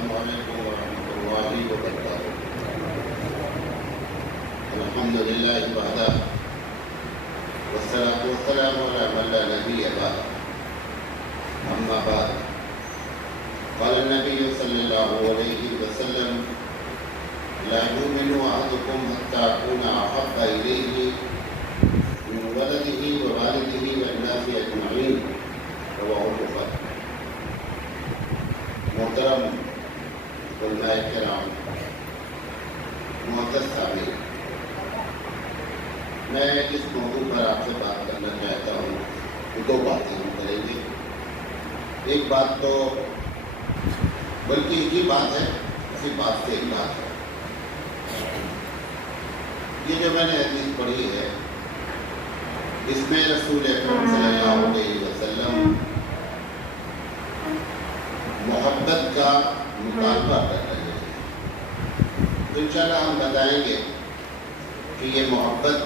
السلام علیکم ورحمۃ اللہ وبرکاتہ۔ الحمد للہ وحدہ والصلاة والسلام علی من لا نبی بعدہ، اما بعد، قال النبی صلی اللہ علیہ وسلم: لا یؤمن احدکم حتی اکون احب الیہ من ولدہ ووالدہ والناس اجمعین، رواہ البخاری۔ محترم علماء کرام، معزز سامعین، میں اس موضوع پر آپ سے بات کرنا چاہتا ہوں کہ دو باتیں ہم کریں گے۔ ایک بات تو بلکہ ایک ہی بات ہے، اسی بات سے ایک بات ہے۔ یہ جو میں نے حدیث پڑھی ہے، اس میں رسول اکرم صلی اللہ علیہ وسلم محبت کا مطالبہ کر رہے ہیں۔ تو انشاءاللہ ہم بتائیں گے کہ یہ محبت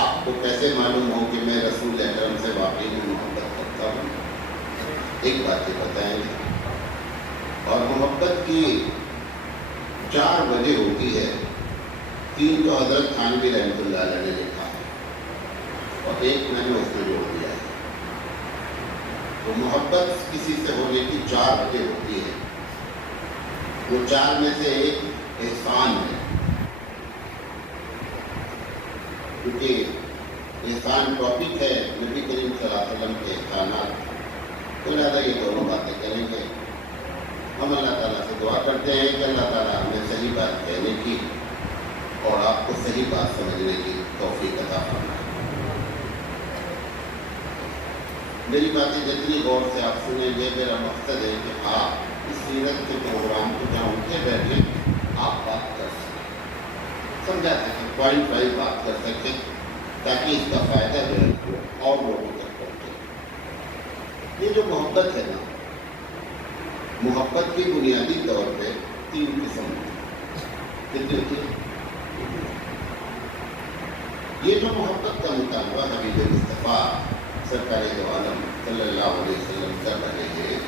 آپ کو کیسے معلوم ہو کہ میں رسول اکرم سے واقعی میں محبت کرتا ہوں۔ ایک بات یہ بتائیں گے، اور محبت کی 4 وجہ ہوتی ہے۔ 3 تو حضرت تھانوی رحمۃ اللہ علیہ نے لکھا ہے اور ایک میں نے اس میں جوڑ دیا ہے۔ تو محبت کسی سے ہونے کی 4 وجہ ہوتی ہے۔ وہ 4 میں سے ایک احسان ہے، کیونکہ احسان ٹاپک ہے نبی کریم صلی اللہ علیہ وسلم کے احسانات، تو لہٰذا یہ دونوں باتیں کریں گے۔ ہم اللہ تعالیٰ سے دعا کرتے ہیں کہ اللہ تعالیٰ ہمیں صحیح بات کہنے کی اور آپ کو صحیح بات سمجھنے کی توفیق عطا فرمائے۔ میری باتیں جتنی غور سے آپ سنیں گے، میرا مقصد ہے کہ آپ اس سیرت کے پروگرام کو جہاں اٹھے بیٹھے آپ بات کر سکیں، سمجھا سکیں، پوائنٹ وائز بات کر سکیں، تاکہ اس کا فائدہ جو ہے وہ اور لوگوں تک پہنچے۔ یہ جو محبت ہے نا، محبت کی بنیادی طور پہ 3 قسم ہیں۔ کتنی ہوتی ہے؟ یہ جو محبت کا مطالبہ حبیب مصطفیٰ سرکار دو عالم صلی اللہ علیہ وسلم کر رہے ہیں،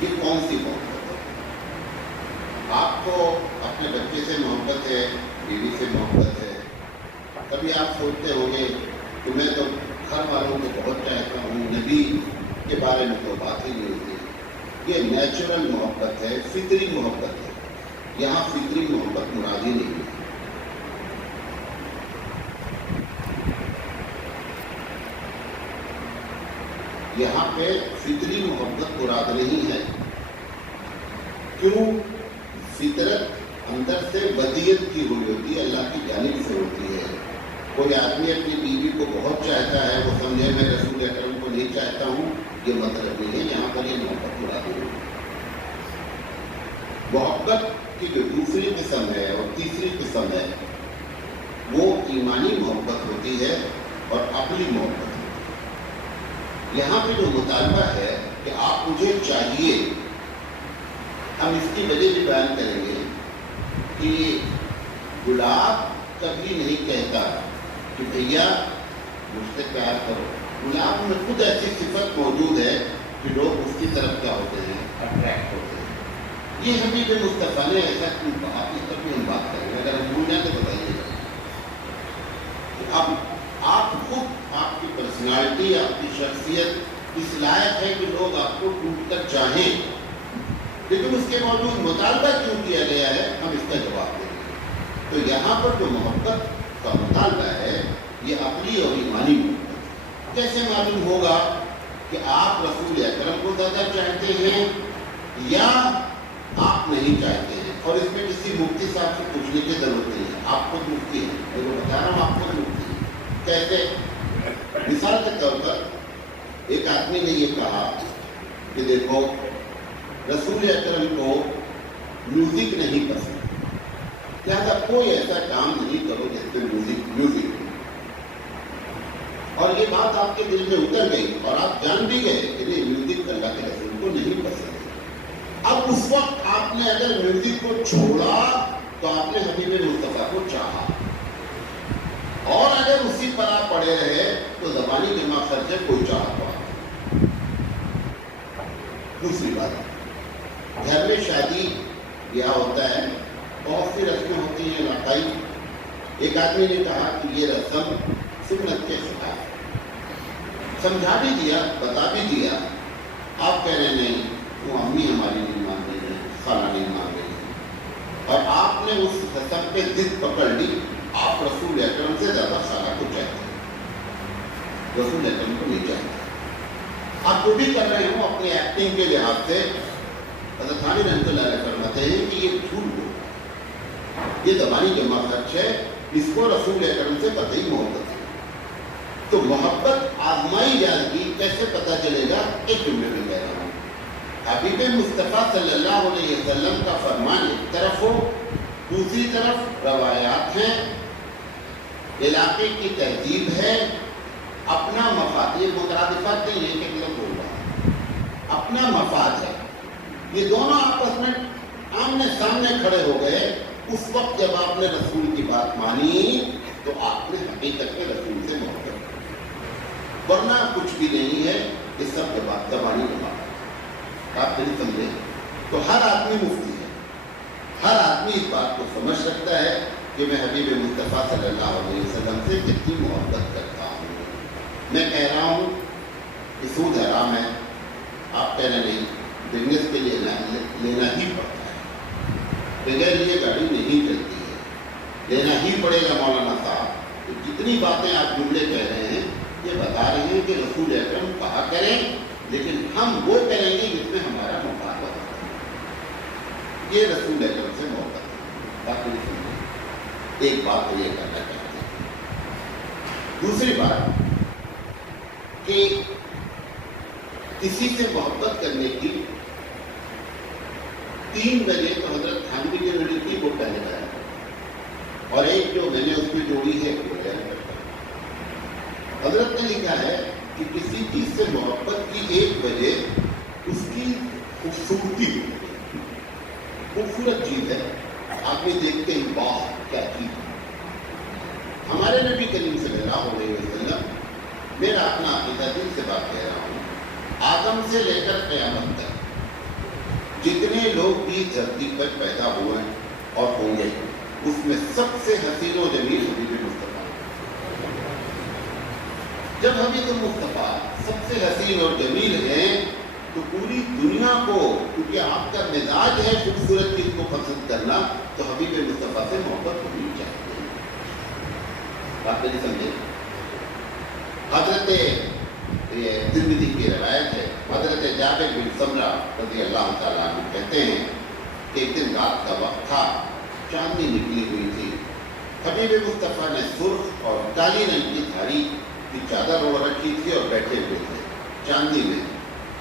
یہ کون سی محبت ہے؟ آپ کو اپنے بچے سے محبت ہے، بیوی سے محبت ہے۔ کبھی آپ سوچتے ہوں گے کہ میں تو گھر والوں کو بہت چاہتا ہوں، نبی کے بارے میں تو بات ہی نہیں ہوتی۔ یہ نیچرل محبت ہے، فطری محبت ہے۔ یہاں فطری محبت مراد ہی نہیں ہے۔ یہاں پہ فطری محبت مراد نہیں ہے۔ کیوں؟ فطرت اندر سے ودیت کی ہوئی ہوتی ہے، اللہ کی جانب سے ہوتی ہے۔ کوئی آدمی اپنی بیوی کو بہت چاہتا ہے، وہ سمجھے میں رسول اکرم کو نہیں چاہتا ہوں، یہ مطلب نہیں ہے۔ یہاں پر یہ محبت مراد نہیں ہے۔ محبت کی جو دوسری قسم ہے اور تیسری قسم ہے، وہ ایمانی محبت ہوتی ہے اور عقلی محبت ہے۔ یہاں پہ جو مطالبہ ہے کہ آپ مجھے چاہیے، ہم اس کی وجہ بھی بیان کریں گے کہ گلاب کبھی نہیں کہتا کہ بھیا مجھ سے پیار کرو۔ گلاب میں خود ایسی صفت موجود ہے کہ لوگ اس کی طرف کیا ہوتے ہیں، اٹریکٹ ہوتے ہیں۔ یہ حبیب مصطفیٰ نے ایسا کیوں کہا، اس پر بھی ہم بات کریں گے۔ اگر ہم بھول جائیں تو بتائیے گا۔ اب آپ خود، آپ کی پرسنالٹی، آپ کی شخصیت اس لائق ہے کہ لوگ آپ کو ٹوٹ کر چاہیں، لیکن اس کے باوجود مطالبہ کیوں کیا گیا ہے، ہم اس کا جواب دیں گے۔ تو یہاں پر جو محبت کا مطالبہ ہے، یہ عقلی اور ایمانی محبت۔ کیسے معلوم ہوگا کہ آپ رسول اکرم کو زیادہ چاہتے ہیں یا آپ نہیں چاہتے ہیں؟ اور اس میں کسی مفتی صاحب سے پوچھنے کی ضرورت نہیں ہے، آپ خود مفتی ہیں، میں وہ بتا رہا ہوں، آپ خود مفتی ہیں۔ کیسے؟ مثال کے طور پر ایک آدمی نے یہ کہا کہ دیکھو رسول اکرم کو میوزک نہیں پسند، لہٰذا کوئی ایسا کام نہیں کرو جس میں میوزک۔ اور یہ بات آپ کے دل میں اتر گئی اور آپ جان بھی گئے کہ نہیں، میوزک اللہ کے رسول کو نہیں پسند ہے۔ اب اس وقت آپ نے اگر میوزک کو چھوڑا تو آپ نے حبیب مصطفیٰ کو چاہا، اور اگر اسی پر آپ پڑے رہے تو زبانی دماغ خرچے کوئی چاہت پڑا۔ دوسری بات، گھر میں شادی بیاہ ہوتا ہے، بہت سی رسمیں ہوتی ہیں علاقائی. ایک آدمی نے کہا کہ یہ رسم سنت کے خلاف، سمجھا بھی دیا، بتا بھی دیا. آپ کہہ رہے نہیں وہ امی ہماری نہیں مان رہی ہے، خالہ نہیں مان رہی ہے، اور آپ نے اس رسم پہ ضد پکڑ لی. آپ رسول اکرم سے زیادہ خالہ کو چاہتے ہیں، رسول اکرم کو نہیں چاہتے. آپ جو بھی کر رہے ہو اپنی ایکٹنگ کے لحاظ سے، حضرت ثانی رحمۃ اللہ علیہ فرماتے ہیں کہ یہ جھوٹ بول رہا ہے، یہ زبانی جمع خرچ ہے، اس کو رسول اکرم سے قطعی محبت ہے. تو محبت آزمائی جائے گی، کیسے پتہ چلے گا؟ ایک جملے میں کہہ رہا ہوں، حبیب مصطفیٰ صلی اللہ علیہ وسلم کا فرمان ایک طرف ہو، دوسری طرف روایات ہیں، علاقے کی تہذیب ہے، اپنا مفاد، یہ مترادفات نہیں ہے کہ غلط بول رہا ہے، اپنا مفاد ہے. یہ دونوں آپس میں آمنے سامنے کھڑے ہو گئے. اس وقت جب آپ نے رسول کی بات مانی تو آپ نے حقیقت میں رسول سے محبت کی، ورنہ کچھ بھی نہیں ہے. یہ سب بات زبانی بات آپ نہیں سمجھے. تو ہر آدمی مفتی ہے، ہر آدمی اس بات کو سمجھ سکتا ہے کہ میں حبیب مصطفیٰ صلی اللہ علیہ وسلم سے کتنی محبت کرتا ہوں. میں کہہ رہا ہوں کہ سود حرام ہے، آپ کہہ رہے نہیں، بزنس کے لیے لینا ہی پڑتا ہے، بغیر لیے گاڑی نہیں چلتی ہے، لینا ہی پڑے گا. مولانا صاحب تو جتنی باتیں آپ جملے کہہ رہے ہیں یہ بتا رہے ہیں کہ رسول اکرم کہا کریں، لیکن ہم وہ کریں گے جس میں ہمارا مفاد ہوتا ہے. یہ رسول اکرم سے محبت ہے. باقی ایک بات تو یہ کرنا چاہتے ہیں. دوسری بات کہ کسی سے محبت کرنے کی 3 وجہ تو حضرت تھانوی نے لکھی تھی، وہ پہلے بتایا، اور ایک جو میں نے اس میں جوڑی ہے وہ حضرت نے لکھا ہے کہ کسی چیز سے محبت کی ایک وجہ اس کی خوبصورتی ہوتی ہے. خوبصورت چیز ہے، آدمی دیکھتے ہی واہ کیا چیز ہے. ہمارے نبی کریم صلی اللہ علیہ وسلم، میرا اپنا عقیدہ دل سے بات کہہ رہا ہوں، آدم سے لے کر قیامت تک جتنے لوگ بھی دھرتی پر پیدا ہوئے اور ہوں گے، اس میں سب سے حسین و جمیل حبیب مصطفیٰ. جب حبیب مصطفیٰ سب سے حسین اور جمیل ہیں تو پوری دنیا کو، کیونکہ آپ کا مزاج ہے خوبصورت چیز کو پسند کرنا، تو حبیب مصطفیٰ سے محبت ہونی چاہیے. بات نہیں سمجھے؟ حضرت ترمذی کی روایت ہے، حضرت جابر بن سمرہ رضی اللہ تعالیٰ عنہ کہتے ہیں کہ ایک دن رات کا وقت تھا، چاندنی نکلی ہوئی تھی. حبیب مصطفیٰ نے سرخ اور کالی رنگ کی دھاری کی چادر اوڑھ رکھی تھی اور بیٹھے ہوئے تھے چاندنی میں.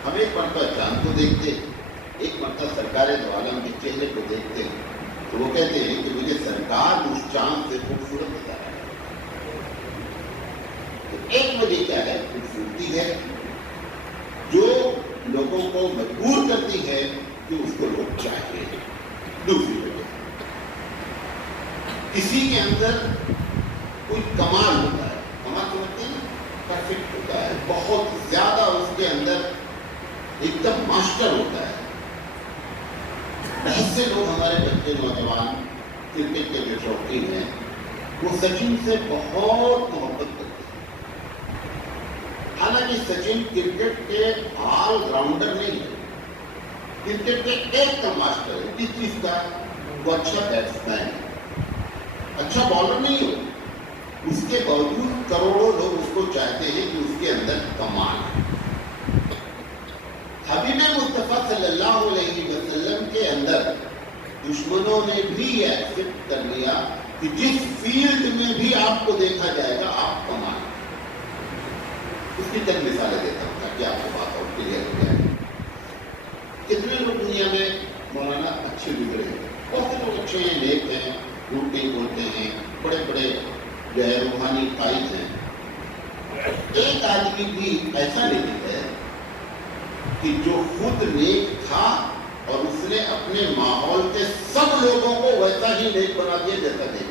ہم ایک مرتبہ چاند کو دیکھتے، ایک مرتبہ سرکار دو عالم کے چہرے کو دیکھتے، تو وہ کہتے ہیں کہ مجھے سرکار اس چاند سے خوبصورت بتا رہا ہے. ایک وجہ کیا ہے؟ خوبصورتی ہے جو لوگوں کو مجبور کرتی ہے کہ اس کو لوگ چاہیے. دوسری وجہ کسی کے اندر کوئی کمال ہوتا ہے، کمال سمجھتے ہیں، پرفیکٹ ہوتا ہے، بہت زیادہ اس کے اندر ایک دم ماسٹر ہوتا ہے. بہت سے لوگ ہمارے بچے نوجوان کرکٹ کے جو شوقین ہیں وہ سچن سے بہت محبت کرتے ہیں. حالانکہ سچن کرکٹ کے آل راؤنڈر نہیں ہے، کرکٹ کے ایک کا ماسٹر ہے. کس چیز کا؟ وہ اچھا بیٹسمین ہے، اچھا بالر نہیں ہو، اس کے باوجود کروڑوں لوگ اس کو چاہتے ہیں کہ اس کے اندر کمال ہے. حبیب مصطفیٰ صلی اللہ علیہ وسلم کے اندر دشمنوں نے بھی یہ ایکسپٹ کر لیا کہ جس فیلڈ میں بھی آپ کو دیکھا جائے گا آپ کمال. اس کی چند مثالیں دیتا ہوں تاکہ آپ کو بات اور کلیئر ہو جائے. کتنے لوگ دنیا میں مولانا اچھے گزرے ہیں، بہت سے لوگ اچھے ہیں، نیک ہیں، جھوٹ نہیں بولتے ہیں، بڑے بڑے جو ہے روحانی قائد ہیں. ایک آدمی بھی ایسا نہیں ہے کہ جو خود نیک تھا اور اس نے اپنے ماحول کے سب لوگوں کو ویسا ہی نیک بنا دیا جیسا نیک.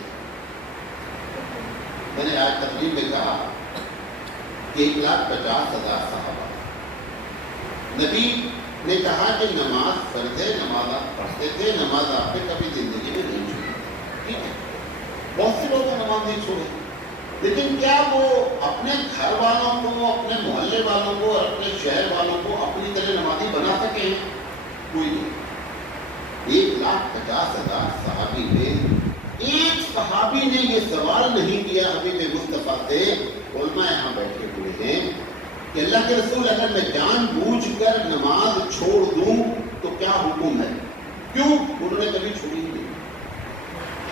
میں نے آج تقریب میں کہا کہ 1,50,000 صحابہ، نبی نے کہا کہ نماز فرض ہے، نماز آپ پڑھتے تھے، نماز آپ نے کبھی زندگی میں نہیں چھوڑی. ٹھیک ہے، بہت سے لوگ نماز نہیں چھوڑے، لیکن کیا وہ اپنے گھر والوں کو، اپنے محلے والوں کو اور اپنے شہر والوں کو اپنی طرح نمازی بنا سکے ہیں؟ کوئی نہیں. 1,50,000 صحابی میں ایک صحابی نے یہ سوال نہیں کیا حبیب مصطفیٰ سے. علماء یہاں بیٹھے ہوئے ہیں کہ اللہ کے رسول اگر میں جان بوجھ کر نماز چھوڑ دوں تو کیا حکم ہے؟ کیوں؟ انہوں نے کبھی چھوڑی نہیں.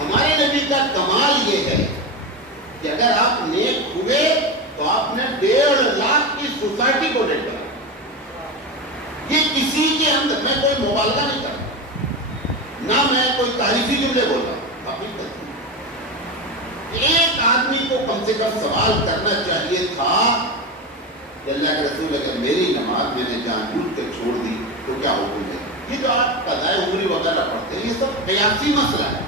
ہمارے نبی کا کمال یہ ہے کہ اگر آپ نیک ہوئے تو آپ نے 1.5 لاکھ کی سوسائٹی کو نیک بنا. یہ کسی کے اندر میں کوئی مبالغہ نہیں کرتا، نہ میں کوئی تعریفی جملے بول رہا ہوں. ایک آدمی کو کم سے کم سوال کرنا چاہیے تھا کہ اللہ کے رسول اگر میری نماز میں نے جان بوجھ کر چھوڑ دی تو کیا حکم ہے؟ یہ جو آپ قضائے عمری وغیرہ پڑھتے ہیں یہ سب قیاسی مسئلہ ہے،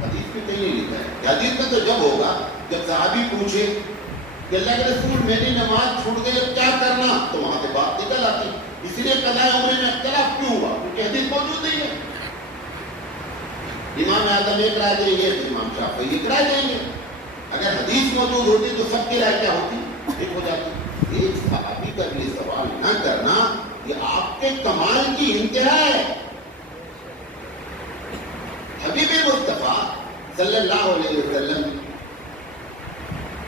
حدیث میں کہیں نہیں لکھا ہے. حدیث میں تو جب ہوگا جب صحابی پوچھے کہ اللہ کے رسول میری نماز چھوٹ گئی اب کیا کرنا، تو وہاں سے بات نکل آتی. اسی لیے قضائے عمری میں اختلاف کیوں ہوا؟ کیونکہ حدیث موجود نہیں ہے. امام اعظم ایک رائے دیں گے، امام شافعی ایک رائے دیں گے. اگر حدیث موجود ہوتی تو سب کی رائے کیا ہوتی؟ ایک ہو جاتی. ایک صحابی کا یہ سوال نہ کرنا یہ آپ کے کمال کی انتہا ہے. حبیب مصطفیٰ صلی اللہ علیہ وسلم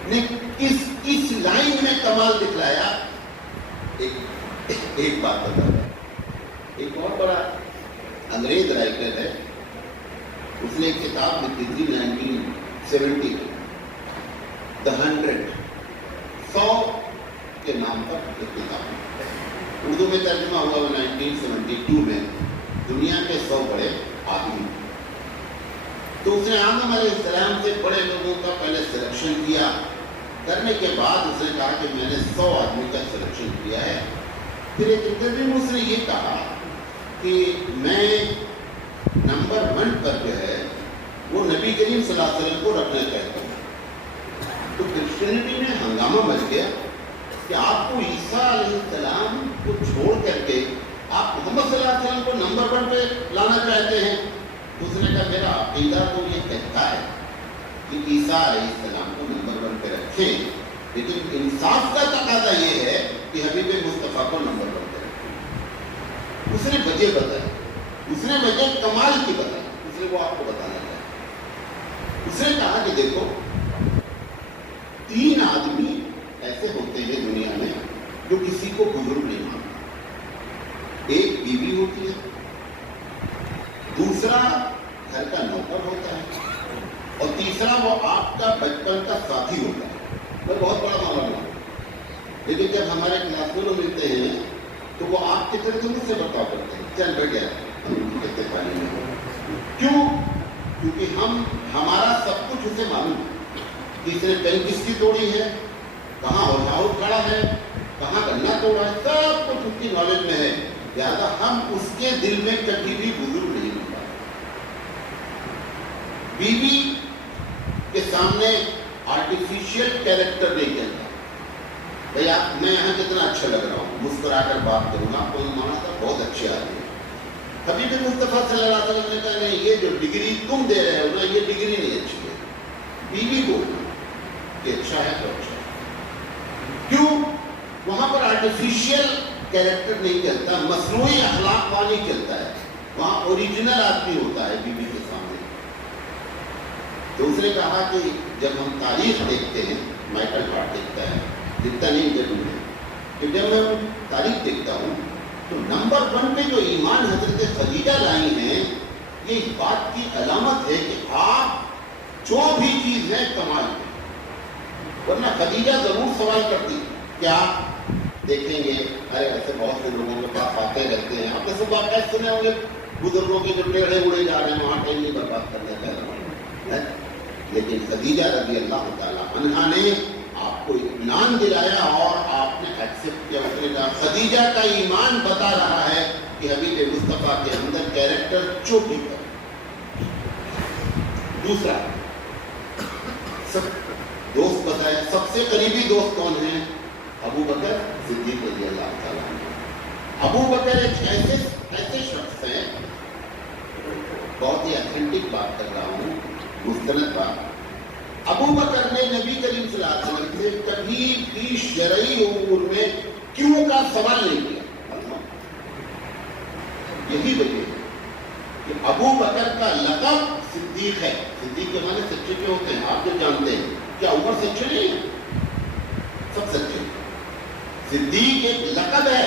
نے کس لائن میں کمال دکھلایا؟ ایک بات بتا رہا. ایک بہت بڑا انگریز رائٹر ہے، اس نے ایک کتاب لکھی تھی 1970 میں، The 100 کے نام پر ایک کتاب، اردو میں ترجمہ ہوا 1972 میں، دنیا کے 100 بڑے آدمی. تو اس نے آدم علیہ السلام سے بڑے لوگوں کا پہلے سلیکشن کیا. کرنے کے بعد اس نے کہا کہ میں نے 100 آدمی کا سلیکشن کیا ہے. پھر ایک انٹرویو میں اس نے یہ کہا کہ میں نمبر 1 پر جو ہے وہ نبی کریم صلی اللہ علیہ وسلم کو رکھنا چاہتا ہوں. تو کرسچینٹی میں ہنگامہ مچ گیا کہ آپ کو عیسیٰ علیہ السلام کو چھوڑ کر کے آپ محمد صلی اللہ علیہ وسلم کو نمبر 1 پہ لانا چاہتے ہیں. تو اس نے کہا میرا عقیدہ تو یہ کہتا ہے کہ عیسیٰ علیہ السلام کو نمبر 1 پہ رکھیں، لیکن انصاف کا تقاضا یہ ہے کہ حبیب مصطفیٰ کو نمبر 1 پہ رکھیں. اس نے وجہ بتائی، اس نے وجہ کمال کی بتائی، اس نے وہ آپ کو بتانا چاہا. اس نے کہا کہ دیکھو 3 آدمی ایسے ہوتے ہیں دنیا میں جو کسی کو بزرگ نہیں مانتے. ایک بیوی ہوتی ہے، دوسرا گھر کا نوکر ہوتا ہے، اور تیسرا وہ آپ کا بچپن کا ساتھی ہوتا ہے. وہ بہت بڑا معاملہ ہے، لیکن جب ہمارے کلاس میں ملتے ہیں تو وہ آپ کی طرح مجھ سے برتاؤ کرتے ہیں. چل بیٹھ گیا کہتے پانی میں. کیوں؟ کیونکہ ہمارا سب کچھ اسے معلوم ہے. تیسرے پین کس کی توڑی ہے، کہاں ہو کھڑا ہے، کہاں گنا توڑا ہے، سب کچھ اس کی نالج میں ہے. لہٰذا ہم اس کے دل میں کبھی بھی بزرگ نہیں ہوتا. بیوی کے سامنے آرٹیفیشیل کیریکٹر نہیں چلتا. بھائی آپ میں یہاں کتنا اچھا لگ رہا ہوں، مسکرا کر بات کروں گا، آپ کو مانا تھا بہت اچھے آدمی. حبیب مصطفیٰ صلی اللہ علیہ وسلم نے کہا نہیں، یہ جو ڈگری تم دے رہے ہو نا یہ ڈگری نہیں اچھی ہے. بیوی کو کہ اچھا ہے تو اچھا ہے. کیوں؟ وہاں پر آرٹیفیشیل کیریکٹر نہیں چلتا، مصنوعی اخلاق والی چلتا ہے. وہاں اوریجنل آدمی ہوتا ہے بیوی کے سامنے. تو اس نے کہا کہ جب ہم تاریخ دیکھتے ہیں، مائیکل ہارٹ دیکھتا ہے، دکھتا نہیں ضرور ہے، کہ جب میں تاریخ دیکھتا ہوں تو نمبر 1 پہ جو ایمان حضرت خدیجہ لائی ہیں، یہ اس بات کی علامت ہے کہ آپ جو بھی چیز ہے کمال ہے. ورنہ خدیجہ ضرور سوال کرتی کیا دیکھیں گے. ارے ایسے بہت سے لوگوں کے پاس آتے رہتے ہیں، آپ نے سب واقعات سنے ہوں گے بزرگوں کے جو ٹیڑھے اڑے جا رہے ہیں وہاں ٹائم نہیں برباد کرنے کا. لیکن خدیجہ رضی اللہ تعالیٰ عنہا نے آپ کو اطمینان دلایا اور آپ نے ایکسپٹ کیا. اس نے کہا خدیجہ کا ایمان بتا رہا ہے کہ حبیب مصطفیٰ کے اندر کیریکٹر چوٹی پر. دوسرا دوست بتایا، سب سے قریبی دوست کون ہیں؟ ابو بکر صدیق رضی اللہ تعالیٰ عنہ. ابو بکر ایک ایسے شخص ہیں، بہت ہی اتھینٹک بات کر رہا ہوں، مستند بات، ابو بکر نے نبی کریم صلی اللہ علیہ وسلم سے کبھی بھی شرعی امور میں کیوں کا سوال نہیں کیا۔ یہی وجہ ہے کہ ابو بکر کا لقب صدیق ہے۔ صدیق کے معنی سچے کے ہوتے ہیں، آپ جو جانتے ہیں، کیا عمر سچے نہیں ہے؟ سب سچے۔ صدیق ایک لقب ہے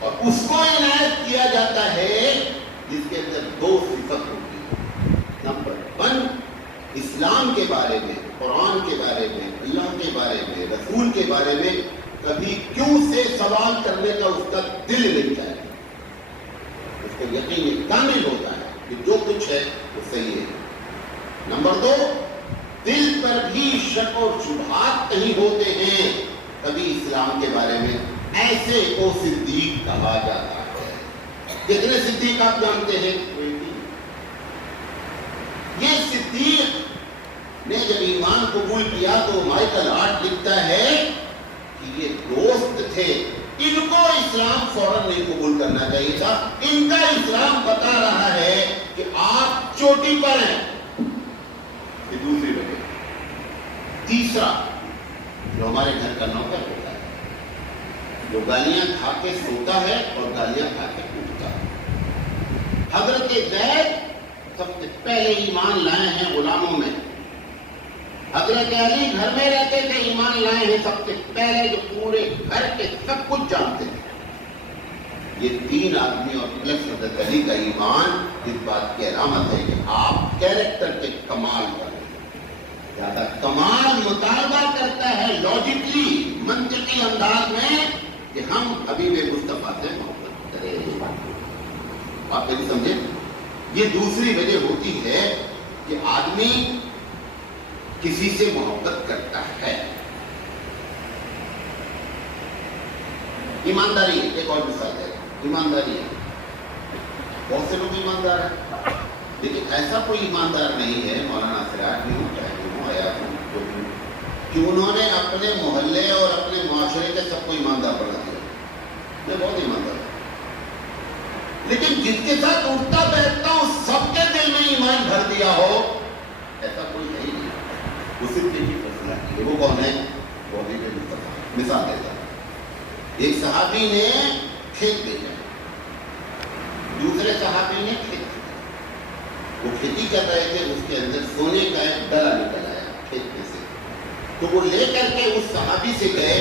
اور اس کو عنایت کیا جاتا ہے جس کے اندر دو صفت ہوتی ہے۔ نمبر 1، اسلام کے بارے میں، قرآن کے بارے میں، اللہ کے بارے میں، رسول کے بارے میں کبھی کیوں سے سوال کرنے کا اس کا دل نہیں چاہتا، اس کو یقین کامل ہوتا ہے کہ جو کچھ ہے وہ صحیح ہے۔ نمبر 2، دل پر بھی شک اور شبہات نہیں ہوتے ہیں، کبھی اسلام کے بارے میں ایسے کو صدیق کہا جاتا ہے۔ کتنے صدیق آپ جانتے ہیں؟ یہ صدیق نے جب ایمان قبول کیا تو مائیکل ہارٹ لکھتا ہے کہ یہ دوست تھے، ان کو اسلام فوراً نہیں قبول کرنا چاہیے تھا، ان کا اسلام بتا رہا ہے کہ آپ چوٹی پر ہیں۔ یہ دوسری وجہ۔ تیسرا، جو ہمارے گھر کا نوکر ہوتا ہے، جو گالیاں کھا کے سوتا ہے اور گالیاں کھا کے اٹھتا ہے۔ حضرت زید سب سے پہلے ایمان لائے ہیں غلاموں میں، حضرت علی گھر میں رہتے تھے، ایمان لائے ہیں سب سے پہلے جو پورے گھر کے سب کچھ جانتے ہیں۔ یہ 3 آدمی اور پلس حضرت علی کا ایمان اس بات کی علامت ہے کہ آپ کیریکٹر کے کمال پر زیادہ کمال مطالبہ کرتا ہے لاجکلی، منطقی انداز میں کہ ہم حبیب مصطفیٰ سے محبت کریں۔ آپ نہیں سمجھے؟ یہ دوسری وجہ ہوتی ہے کہ آدمی کسی سے محبت کرتا ہے۔ ایمانداری، ایک اور مثال ہے، ایمانداری ہے۔ بہت سے لوگ ایماندار ہیں، لیکن ایسا کوئی ایماندار نہیں ہے، مولانا سراج بھی ہوں، چاہے ہوں، آیات ہوں، جو بھی ہوں، کہ انہوں نے اپنے محلے اور اپنے معاشرے کے سب کو ایماندار بنا دیا۔ میں بہت ایماندار ہوں، لیکن جس کے ساتھ اٹھتا بیٹھتا ہوں سب کے دل میں ایمان بھر دیا ہو، ایسا کوئی ہے ہی نہیں۔ وہ صرف ایک ہی فیصلہ کی ہے، وہ کون ہے؟ وہ حبیب مصطفیٰ۔ مثال دیتا ہوں، ایک صحابی نے کھیت بھیجا، دوسرے صحابی نے کھیت بھیجا، وہ کھیتی کر رہے تھے، اس کے اندر سونے کا ایک ڈلا نکل آیا کھیت میں سے، تو وہ لے کر کے اس صحابی سے گئے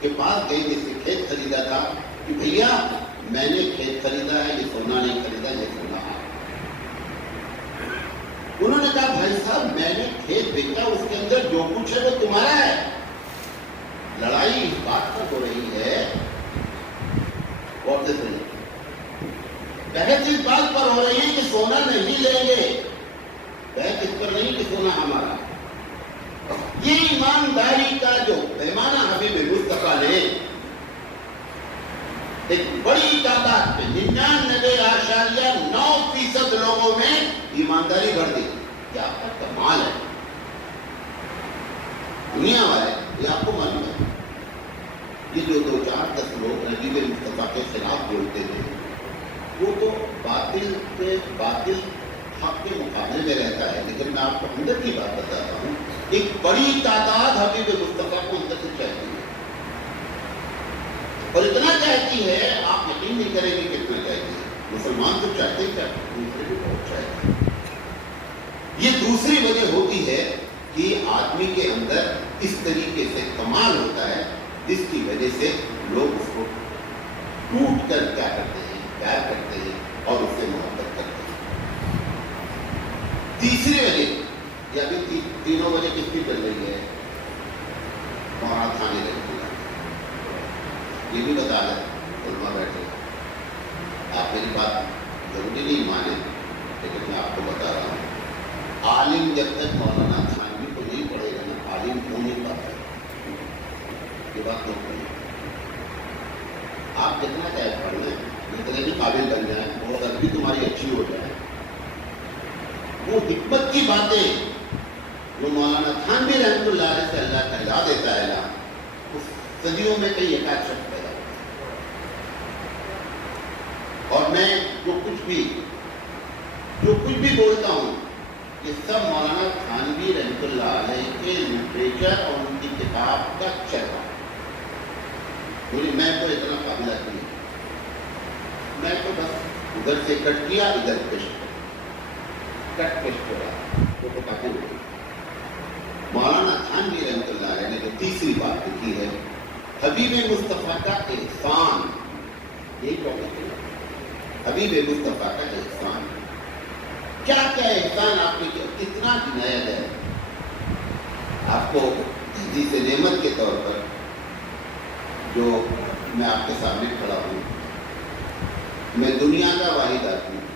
کہ پاس گئے جس سے کھیت خریدا تھا کہ بھیا میں نے کھیت خریدا ہے، یہ سونا نہیں خریدا، یہ سونا ہے۔ انہوں نے کہا بھائی صاحب میں نے کھیت بیچا، اس کے اندر جو کچھ ہے وہ تمہارا ہے۔ لڑائی اس بات پر ہو رہی ہے، اور بحث اس بات پر ہو رہی ہے کہ سونا نہیں لیں گے، بحث اس پر نہیں کہ سونا ہمارا۔ یہ ایمانداری کا جو پیمانہ حبیب مصطفیٰ نے ایک بڑی تعداد میں 99.9% لوگوں میں ایمانداری بڑھ دی، یہ آپ کا کمال ہے۔ دنیا والے یہ آپ کو معلوم ہے، یہ جو 2-4-10 لوگ حبیب مصطفیٰ کے خلاف بولتے ہیں، وہ تو باطل حق کے مقابلے میں رہتا ہے، لیکن میں آپ کو اندر کی بات بتاتا ہوں، ایک بڑی تعداد حبیب مصطفیٰ کو اندر سے چاہتی ہے، اور اتنا چاہتی ہے آپ یقین نہیں کریں گے کتنا چاہتی ہے۔ مسلمان تو چاہتے ہی چاہتے ہیں، دوسرے بھی بہت چاہتے ہیں۔ یہ دوسری وجہ ہوتی ہے کہ آدمی کے اندر اس طریقے سے کمال ہوتا ہے جس کی وجہ سے لوگ اس کو ٹوٹ کر کیا کرتے ہیں، پیار کرتے ہیں اور اس سے محبت کرتے ہیں۔ تیسری وجہ، یہ ابھی تینوں وجہ کس کی چل رہی ہے؟ مولانا تھانے رہتی ہے، یہ بھی بتا دیں علماء بیٹھے، آپ میری بات ضروری نہیں مانیں، لیکن میں آپ کو بتا رہا ہوں، عالم جب تک مولانا تھانوی کو نہیں پڑھے گا نا، عالم ہو نہیں پاتا ہے، یہ بات نہیں پڑھی۔ آپ جتنا چاہے پڑھ لیں، جتنے بھی قابل بن جائیں، اور عربی تمہاری اچھی ہو جائے، وہ حکمت کی باتیں جو مولانا تھانوی رحمۃ اللہ علیہ سے اللہ کا لا دیتا ہے نا، اس صدیوں میں کئی ایک آدھ شخص پیدا ہوتا ہے۔ اور میں جو کچھ بھی بولتا ہوں یہ سب مولانا تھانوی رحمۃ اللہ علیہ کے لٹریچر اور ان کی کتاب کا چرچا. میں تو اتنا قابلت نہیں, میں تو بس ادھر سے کٹ کیا, ادھر پیش کیا. مولانا تھانوی رحمۃ اللہ علیہ نے جو تیسری بات لکھی ہے, حبیب مصطفیٰ کا احسان. یہی ٹاپک ہے, حبیب مصطفیٰ کا احسان. کیا کیا احسان آپ نے کیا, کتنا عنایت ہے آپ کو عزیز نعمت کے طور پر. جو میں آپ کے سامنے کھڑا ہوں, میں دنیا کا واحد آدمی ہوں,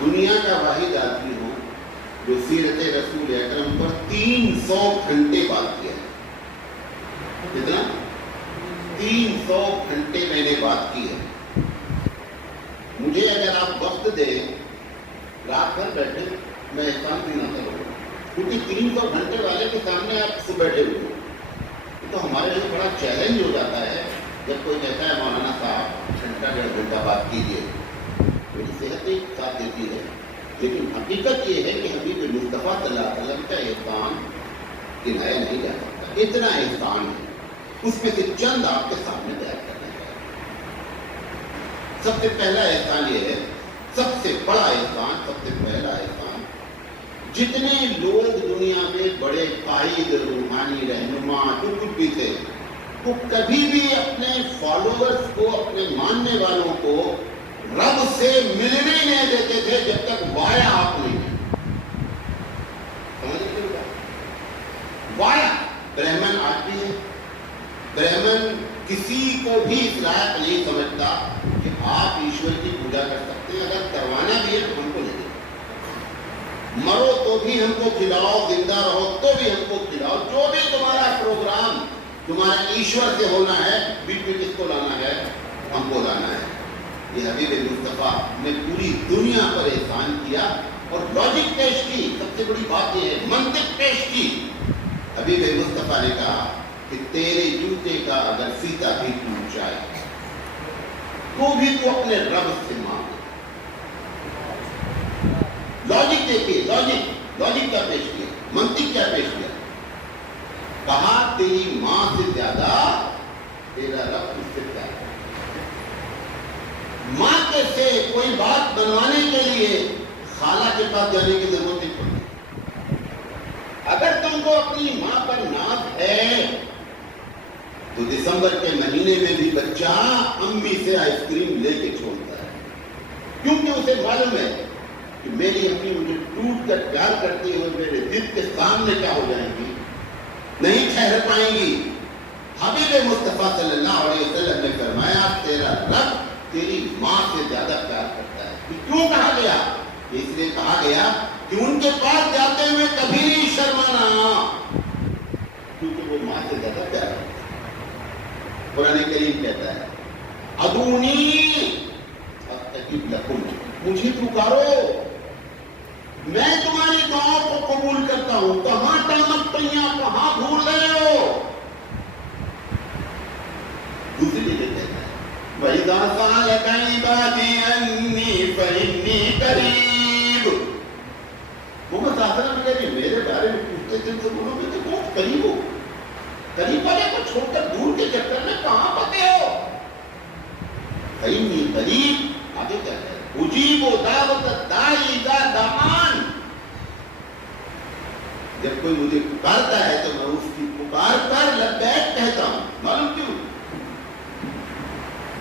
دنیا کا واحد آدمی ہوں جو سیرت رسول اکرم پر 300 گھنٹے بات کیا ہے. کتنا؟ 300 گھنٹے میں نے بات کی ہے. مجھے اگر آپ وقت دیں, رات بھر بیٹھے, میں احسان بھی نہ کروں, کیونکہ 300 گھنٹے والے کے سامنے آپ سے بیٹھے ہوئے ہو. تو ہمارے لیے بڑا چیلنج ہو جاتا ہے جب کوئی کہتا ہے مولانا صاحب گھنٹہ 1.5 گھنٹہ بات کیجیے. میری صحت ایک ساتھ دیتی ہے, لیکن حقیقت یہ ہے کہ حبیب مصطفیٰ صلی اللہ علیہ وسلم کا احسان گنایا نہیں جا سکتا. اتنا احسان ہے, اس میں سے چند آپ کے سامنے بیان کرنا چاہیے. سب سے پہلا احسان یہ ہے, سب سے بڑا احسان, سب سے پہلا احسان, جتنے لوگ دنیا میں بڑے قائد, روحانی رہنما, جو کچھ بھی تھے, وہ کبھی بھی اپنے فالوورز کو, اپنے ماننے والوں کو رب سے ملنے نہیں دیتے تھے جب تک وایا آپ نہیں ہے. وایا برہمن آج بھی ہے. برہمن کسی کو بھی اس لائق نہیں سمجھتا کہ آپ ایشور کی پوجا کر سکتے ہیں. اگر کروانا بھی ہے تو ہم کو لے دیں, مرو تو بھی ہم کو کھلاؤ, زندہ رہو تو بھی ہم کو کھلاؤ. جو بھی تمہارا پروگرام تمہارا ایشور سے ہونا ہے, بیچ میں کس کو لانا ہے, ہم کو لانا ہے. یہ حبیب مصطفیٰ نے پوری دنیا پر احسان کیا اور لاجک پیش کی. سب سے بڑی بات یہ ہے, منطق پیش کی. حبیب مصطفیٰ نے کہا کہ تیرے جوتے کا اگر فیتا بھی ٹوٹ جائے تو بھی تو اپنے رب سے مانگ. لاجک دیکھیے, لاجک کیا پیش کیا, منطق کیا پیش کیا. کہا تیری ماں سے زیادہ تیرا رب اس سے پیار ہے. ماں کے سے کوئی بات بنوانے کے لیے خالہ کے پاس جانے کی ضرورت نہیں پڑتی. اگر تم کو اپنی ماں پر ناز ہے تو دسمبر کے مہینے میں بھی بچہ امی سے آئس کریم لے کے چھوڑتا ہے, کیونکہ اسے معلوم ہے کہ میری امی مجھے ٹوٹ کر پیار کرتی ہوئے میرے دل کے سامنے کیا ہو جائیں گی, نہیں ٹھہر پائیں گی. حبیب مصطفیٰ صلی اللہ علیہ وسلم نے فرمایا تیرا رب تیری ماں سے زیادہ پیار کرتا ہے. کیوں کہا گیا؟ اس لیے کہا گیا کہ ان کے پاس جاتے ہوئے کبھی نہیں شرمانا, کیونکہ وہ ماں سے زیادہ پیار کرتا ہے. قرآن کریم کہتا ہے ادعونی استجب لکم, مجھے پکارو میں تمہاری دعاؤں کو قبول کرتا ہوں. کہاں ٹامک پڑیاں, کہاں بھول گئے ہو. دوسری جگہ کہتا ہے وَإِذَا سَأَلَكَ عِبَادِي عَنِّي فَإِنِّي قَرِيبٌ. محمد صلی اللہ علیہ وسلم کہ میرے بارے میں پوچھتے تھے تو بولو کہ بہت قریب ہو, قریب والے کو چھوڑ کر دور کے چکر میں کہاں پتے ہو. فَإِنِّي قَرِيبٌ. آگے کہتا ہے اجیب دعوت الداعی اذا دعان. جب کوئی مجھے پکارتا ہے تو میں اس کی پکار پر لبیک کہتا ہوں. معلوم کیوں؟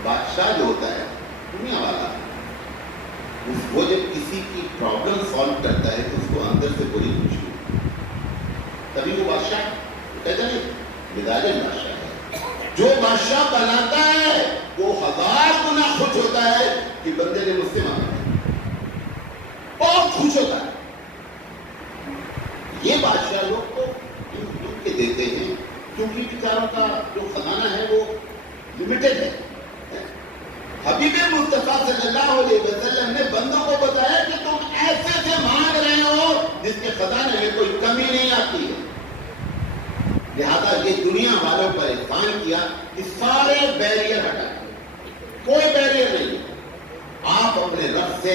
بادشاہ جو ہوتا ہے دنیا والا, وہ جب کسی کی پرابلم سالو کرتا ہے تو اس کو اندر سے بڑی خوشی ہوتی ہے. تبھی وہ بادشاہ کہتا نہیں مزاج بادشاہ ہے. جو بادشاہ بناتا ہے وہ 1000 گنا خوش ہوتا ہے کہ بندے نے مجھ سے مانگا, بہت خوش ہوتا ہے. یہ بادشاہ لوگ کو لکھ کے دیتے ہیں کیونکہ بیچاروں کا جو خزانہ ہے وہ لمیٹڈ ہے. حبیب مصطفیٰ صلی اللہ علیہ وسلم نے بندوں کو بتایا کہ تم ایسے سے مانگ رہے ہو جس کے خزانے میں کوئی کمی نہیں آتی ہے. لہذا یہ دنیا والوں پر احسان کیا کہ سارے بیریئر ہٹا دیا, کوئی سے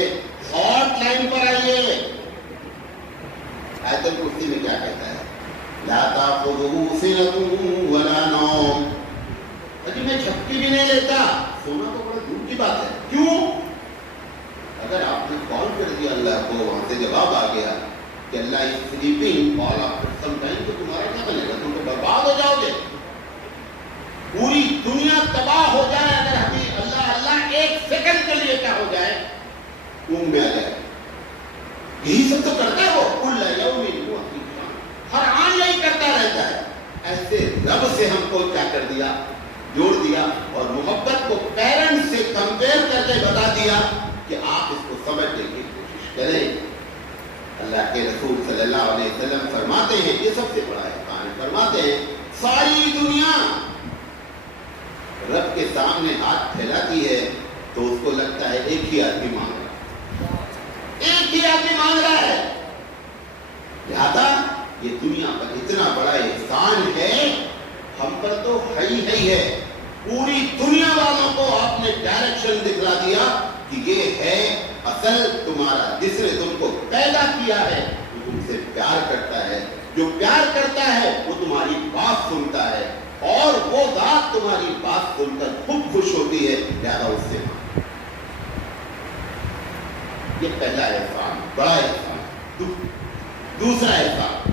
ہاٹ لائن پر آئیے. آیت الکرسی میں کیا کہتا ہے؟ لا تأخذه سنة ولا نوم. اجی میں جھپکی بھی نہیں لیتا. سونا تو بڑا دور کی بات ہے. کیوں؟ اگر آپ نے کال کر دیا اللہ کو, وہاں سے جواب آ گیا کہ اللہ از سلیپنگ, کال آفٹر سم ٹائم, تو تمہارا کیا بنے گا؟ تم تو برباد ہو جاؤ گے. پوری دنیا تباہ ہو جائے اگر ابھی اللہ ایک سیکنڈ کے لیے کیا ہو جائے, اونگ میں آ جائے. یہی سب تو کرتا ہے وہ. کل یوم ہوا فی شان, ہر آن یہی کرتا رہتا ہے. ایسے رب سے ہم کو کیا کر دیا, جوڑ دیا, اور محبت کو پیرنٹ سے کمپیئر کر کے بتا دیا کہ آپ اس کو سمجھنے کی کوشش کریں. اللہ کے رسول صلی اللہ علیہ وسلم فرماتے ہیں, یہ سب سے بڑا احسان ہے, فرماتے ہیں ساری دنیا رب کے سامنے ہاتھ پھیلاتی ہے تو اس کو لگتا ہے ایک ہی آدمی مانگ رہا ہے, ایک ہی آدمی مانگ رہا ہے. لہذا یہ دنیا پر اتنا بڑا احسان ہے, ہم پر تو ہے ہی ہے. پوری دنیا والوں کو آپ نے ڈائریکشن دکھلا دیا کہ یہ ہے اصل تمہارا, جس نے تم کو پیدا کیا ہے وہ تم سے پیار کرتا ہے. جو پیار کرتا ہے وہ تمہاری بات سنتا ہے, اور وہ ذات تمہاری بات سن کر خود خوش ہوتی ہے. لہذا اس سے یہ پہلا احسان, بڑا احسان. دوسرا احسان,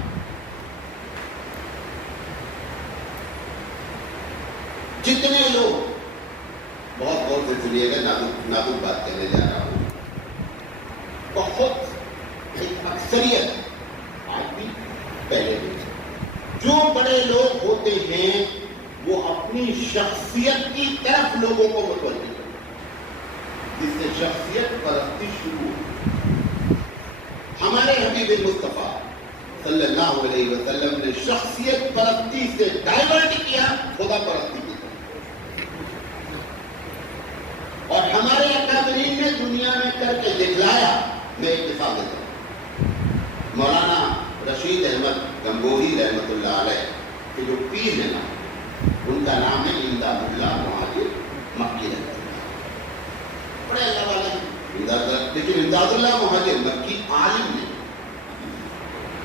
جتنے لوگ, بہت غور سے سنیے گا, نازک بات کہنے جا رہا ہوں. بہت ایک اکثریت آج بھی پہلے بھی جو بڑے لوگ ہوتے ہیں وہ اپنی شخصیت کی طرف لوگوں کو متوجہ کرتے ہیں, جس سے شخصیت پرستی شروع ہوئی. ہمارے حبیب مصطفیٰ صلی اللہ علیہ وسلم نے شخصیت پرستی سے ڈائیورٹ کیا خدا پرستی کی طرف, اور ہمارے اکابرین نے دنیا میں کر کے دکھلایا. میں ایک مثال دیتا ہوں. مولانا رشید احمد گنگوہی رحمۃ اللہ علیہ کے جو پیر ہیں نا, ان کا نام ہے امداد اللہ مہاجر مکی رحمۃ اللہ. بڑے اللہ والے ہیں, لیکن امداد اللہ مہاجر مکی عالم نے.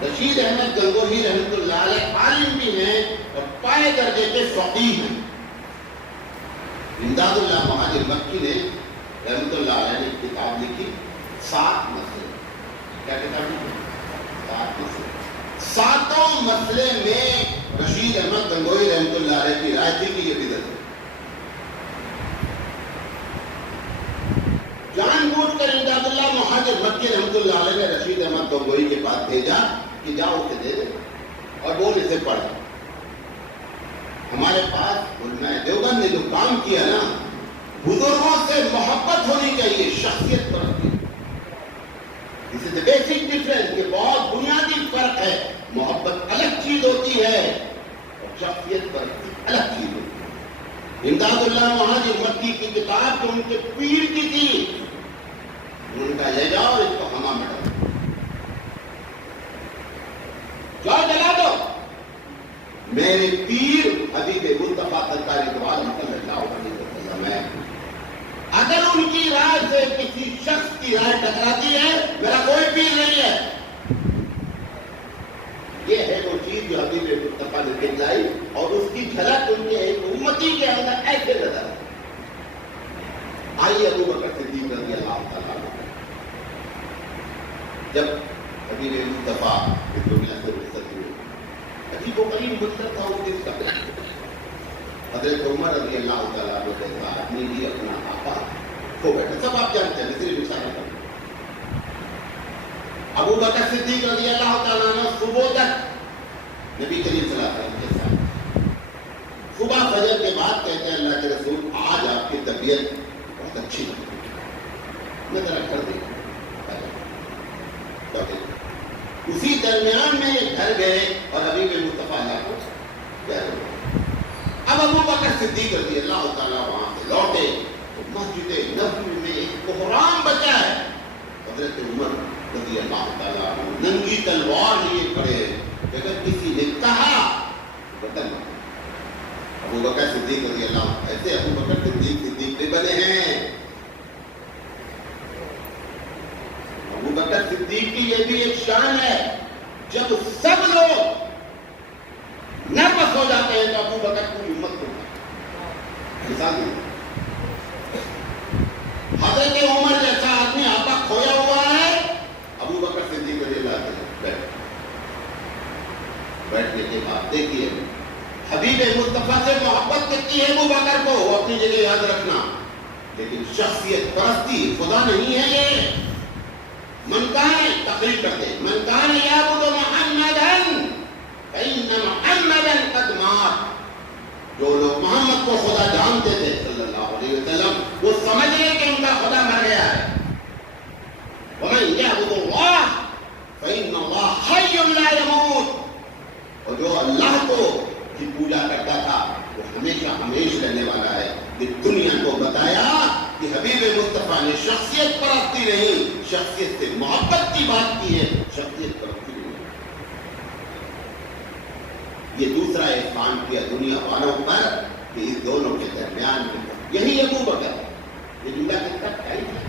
رشید احمد گنگوہی رحمۃ اللہ علیہ عالم بھی ہیں اور پائے درجے کے فقیہ ہیں. امداد اللہ مہاجر مکی نے رحمۃ اللہ علیہ نے کتاب لکھی 7 مسئلے. کیا کتاب لکھی؟ 7 مسئلے. 7 مسئلے میں رشید احمد گنگوہی رحمۃ اللہ علیہ کی رائے تھی کہ یہ بدعت ہے. جان بوجھ کر امداد اللہ مہاجر مکی رحمۃ اللہ علیہ نے رشید احمد گنگوہی کے پاس بھیجا کہ جاؤ اسے دے دے اور بول اسے پڑھ. ہمارے پاس علماء دیوبند نے جو کام کیا نا, بزرگوں سے محبت ہونی چاہیے, شخصیت پرستی. This is the basic difference, کہ بہت بنیادی فرق ہے. محبت الگ چیز ہوتی ہے اور شخصیت پرستی الگ چیز ہوتی ہے. امداد اللہ مہاجر مکی کی کتاب جو ان کے پیر کی تھی, ان کا لے جاؤ اور اس کو ہما میں ڈالو, جاؤ جلا دو. میرے پیر حبیب مصطفیٰ سرکار دو عالم صلی اللہ علیہ وسلم ہے. اگر ان کی رائے سے کسی شخص کی رائے ٹکراتی ہے, میرا کوئی پیر نہیں ہے. یہ ہے وہ چیز جو حبیب مصطفیٰ نے دکھلائی, اور اس کی جھلک ان کے ایک امتی کے اندر ایسے نظر ہے. آئیے ابو بکر صدیق رضی اللہ تعالیٰ عنہ, جب حبیب مصطفیٰ اس دنیا سے رخصت ہوئے, عجیب و غریب منظر تھا وہ کس کا. حضرت عمر رضی اللہ تعالیٰ عنہ جیسا آدمی بھی اپنا آقا کھو بیٹھا. سب آپ جانتے ہیں, صرف اشارہ کریں. ابو بکر صدیق رضی اللہ تعالیٰ عنہ صبح تک نبی کریم صلی اللہ علیہ وسلم کے ساتھ, صبح فجر کے بعد کہتے ہیں اللہ کے رسول آج آپ کی طبیعت بہت اچھی لگتی ہے, میں ذرا کر دیں. اسی درمیان میں یہ گھر گئے اور حبیب مصطفیٰ اللہ کو کہہ رہے. اب ابو بکر صدیق رضی اللہ تعالیٰ وہاں سے لوٹے تو مسجد نبوی میں ایک بحران بچا ہے. حضرت عمر رضی اللہ تعالیٰ عنہ ننگی تلوار لیے کھڑے ہیں, اگر کسی نے کہا بتن. ابو بکر صدیق رضی اللہ, ایسے ابو بکر صدیق نہیں بنے ہیں. صدیق کی یہ بھی ایک شان ہے، جب سب لوگ نروس ہو جاتے ہیں تو ابو بکر پوری امت کو مثال دی۔ حضرت عمر جیسا آدمی آپا کھویا ہوا ہے، ابو بکر صدیق رضی اللہ عنہ بیٹھنے کے بعد دیکھیے حبیب مصطفیٰ سے محبت کتنی ہے ابو بکر کو، وہ اپنی جگہ یاد رکھنا، لیکن شخصیت پرستی خدا نہیں ہے یہ۔ من کان تقریر کرتے من کان یعبد محمدا فإن محمدا قد مات، جو لوگ محمد کو خدا جانتے تھے صلی اللہ علیہ وسلم، وہ سمجھ لیں کہ ان کا خدا مر گیا ہے۔ ومن یعبد اللہ فإن اللہ حی لا یموت، اور جو اللہ کو کی پوجا کرتا تھا وہ ہمیشہ ہمیشہ رہنے والا ہے۔ یہ دنیا کو بتایا کہ حبیب مصطفیٰ نے شخصیت پرستی نہیں، شخصیت سے محبت کی بات کی ہے، شخصیت پرستی نہیں۔ یہ دوسرا احسان کیا دنیا والوں پر کہ اس دونوں کے درمیان یہی ابو بکر، یہ جملہ کتنا ٹائٹ ہے،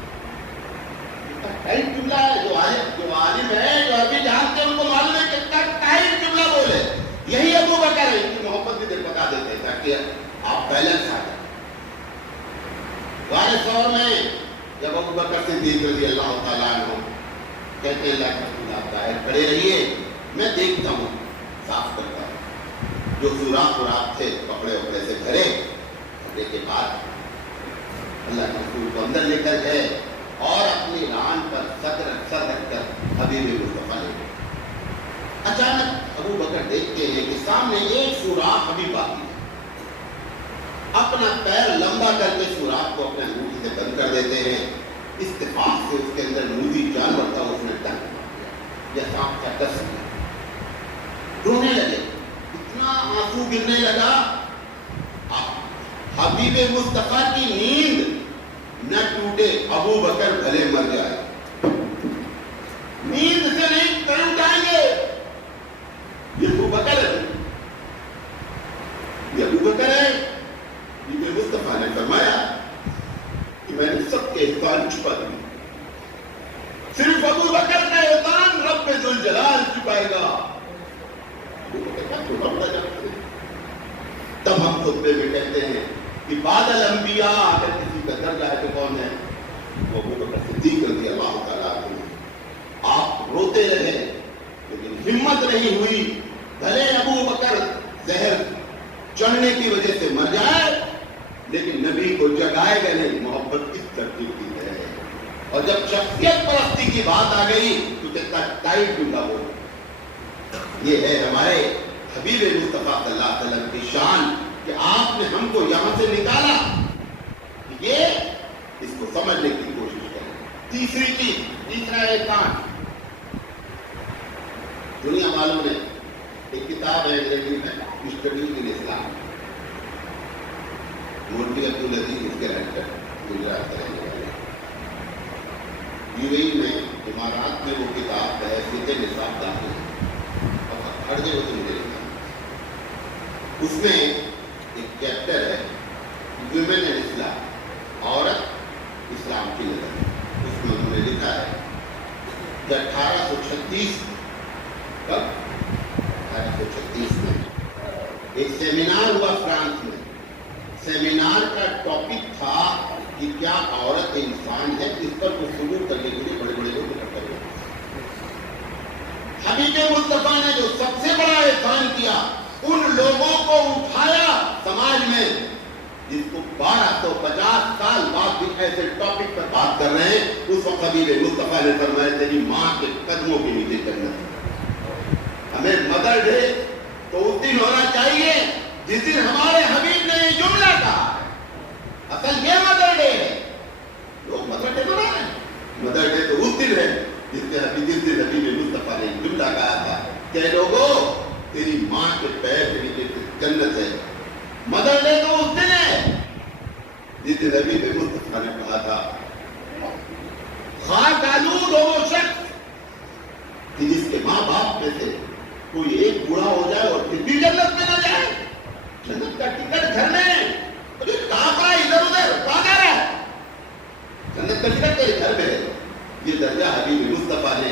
کتنا ٹائٹ جملہ ہے۔ جو عالم ہے، جو عربی جانتے ہیں، ان کو معلوم ہے کتنا ٹائٹ جملہ بولے۔ یہی ابو بکر ہے، ان کی محبت بھی دل بتا دیتے ہیں تاکہ آپ بیلنس آ جائیں۔ وارث دور میں جب ابو بکر صدیق رضی اللہ تعالیٰ عنہ کہتے ہیں اللہ باہر کھڑے رہیے، میں دیکھتا ہوں، صاف کرتا ہوں، جو سوراخ تھے کپڑے وپڑے سے بھرے، بھرنے کے بعد اللہ کے رسول کو اندر لے کر گئے اور اپنی ران پر سر رکھ کر حبیب مصطفیٰ لے گئے۔ اچانک ابو بکر دیکھتے ہیں کہ سامنے ایک سوراخ ابھی باقی ہے، اپنا پیر لمبا کر کے سوراخ کو اپنے انگوٹھی سے بند کر دیتے ہیں۔ اتفاق سے اس کے اندر موذی جانور تھا، اس نے ڈنک مار دیا یا سانپ کا ڈس لیا، رونے لگے، اتنا آنسو گرنے لگا۔ حبیب مصطفیٰ کی نیند نہ ٹوٹے، ابو بکر بھلے مر جائے، نیند سے نہیں کرم جائیں گے۔ یہ ابو بکر ہے، یہ ابو بکر ہے۔ حبیب مصطفیٰ نے فرمایا کہ میں نے سب کے احسان چھپا دیے، صرف ابو بکر کا احسان رب ذوالجلال چھپائے گا۔ ابو بکر کا چھوٹا بڑا جانتے ہیں۔ تب ہم خطبے میں کہتے ہیں کہ بعد الانبیاء اگر کسی کا درجہ ہے تو کون ہے؟ وہ ابو بکر صدیق رضی اللہ تعالیٰ عنہ۔ آپ روتے رہے لیکن ہمت نہیں ہوئی، بھلے ابو بکر زہر چڑھنے کی وجہ سے مر جائے لیکن نبی کو جگائے گا نہیں۔ محبت کس ترتیب کی ہے، اور جب شخصیت پرستی کی بات آ گئی تو کتنا ٹائٹ جملہ بول۔ یہ ہے ہمارے حبیب مصطفیٰ صلی اللہ علیہ وسلم کی شان کہ آپ نے ہم کو یہاں سے نکالا۔ یہ اس کو سمجھنے کی کوشش کریں۔ تیسری چیز، تیسرا احسان، دنیا والوں نے ایک کتاب ہے انگریزی میں ہسٹری ان اسلام، مولوی عبدالعزیز اس کے رائٹر، گجرات کا رہنے والے، UAE میں امارات میں وہ کتاب ہے بحیثیت نصاب داخل ہے اور ہر جگہ سے مجھے لکھا۔ اس میں ایک چیپٹر ہے ویمن اینڈ اسلام، عورت اسلام کی نظر۔ اس میں انہوں نے لکھا ہے کہ 1836 کب 1836 میں ایک سیمینار ہوا فرانس میں۔ سیمینار کا ٹاپک تھا کہ کیا عورت انسان ہے، اس پر گفتگو کرنے کے لیے بڑے بڑے لوگ اکٹھے ہوئے۔ حبیب مصطفیٰ نے جو سب سے بڑا احسان کیا، ان لوگوں کو اٹھایا سماج میں جس کو 1250 سال بعد بھی ایسے ٹاپک پر بات کر رہے ہیں۔ اس وقت حبیب مصطفیٰ نے فرمایا تیری ماں کے قدموں کے نیچے کرنا۔ ہمیں مدر ڈے تو اس دن ہونا چاہیے جس دن ہمارے حبیب نے یہ جملہ کہا ہے۔ اصل یہ مدر ڈے ہے، لوگ مدر ڈے منا رہے ہیں، مدر ڈے تو اس دن ہے جس دن حبیب مصطفیٰ نے جملہ کہا تھا کہ لوگوں تیری ماں کے پیر کے نیچے جنت ہے۔ مدر ڈے تو اس دن ہے جس دن حبیب مصطفیٰ نے کہا تھا خاک آلود ہو وہ شخص کہ جس کے ماں باپ میں سے کوئی ایک بوڑھا ہو جائے اور پھر بھی جنت میں نہ جائے۔ جنت کا ٹکٹ گھر میں کہاں پر ادھر ادھر بھاگا رہا ہے، جنت کا ٹکٹ تیرے گھر میں ہے۔ یہ درجہ حبیب مصطفیٰ نے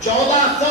1400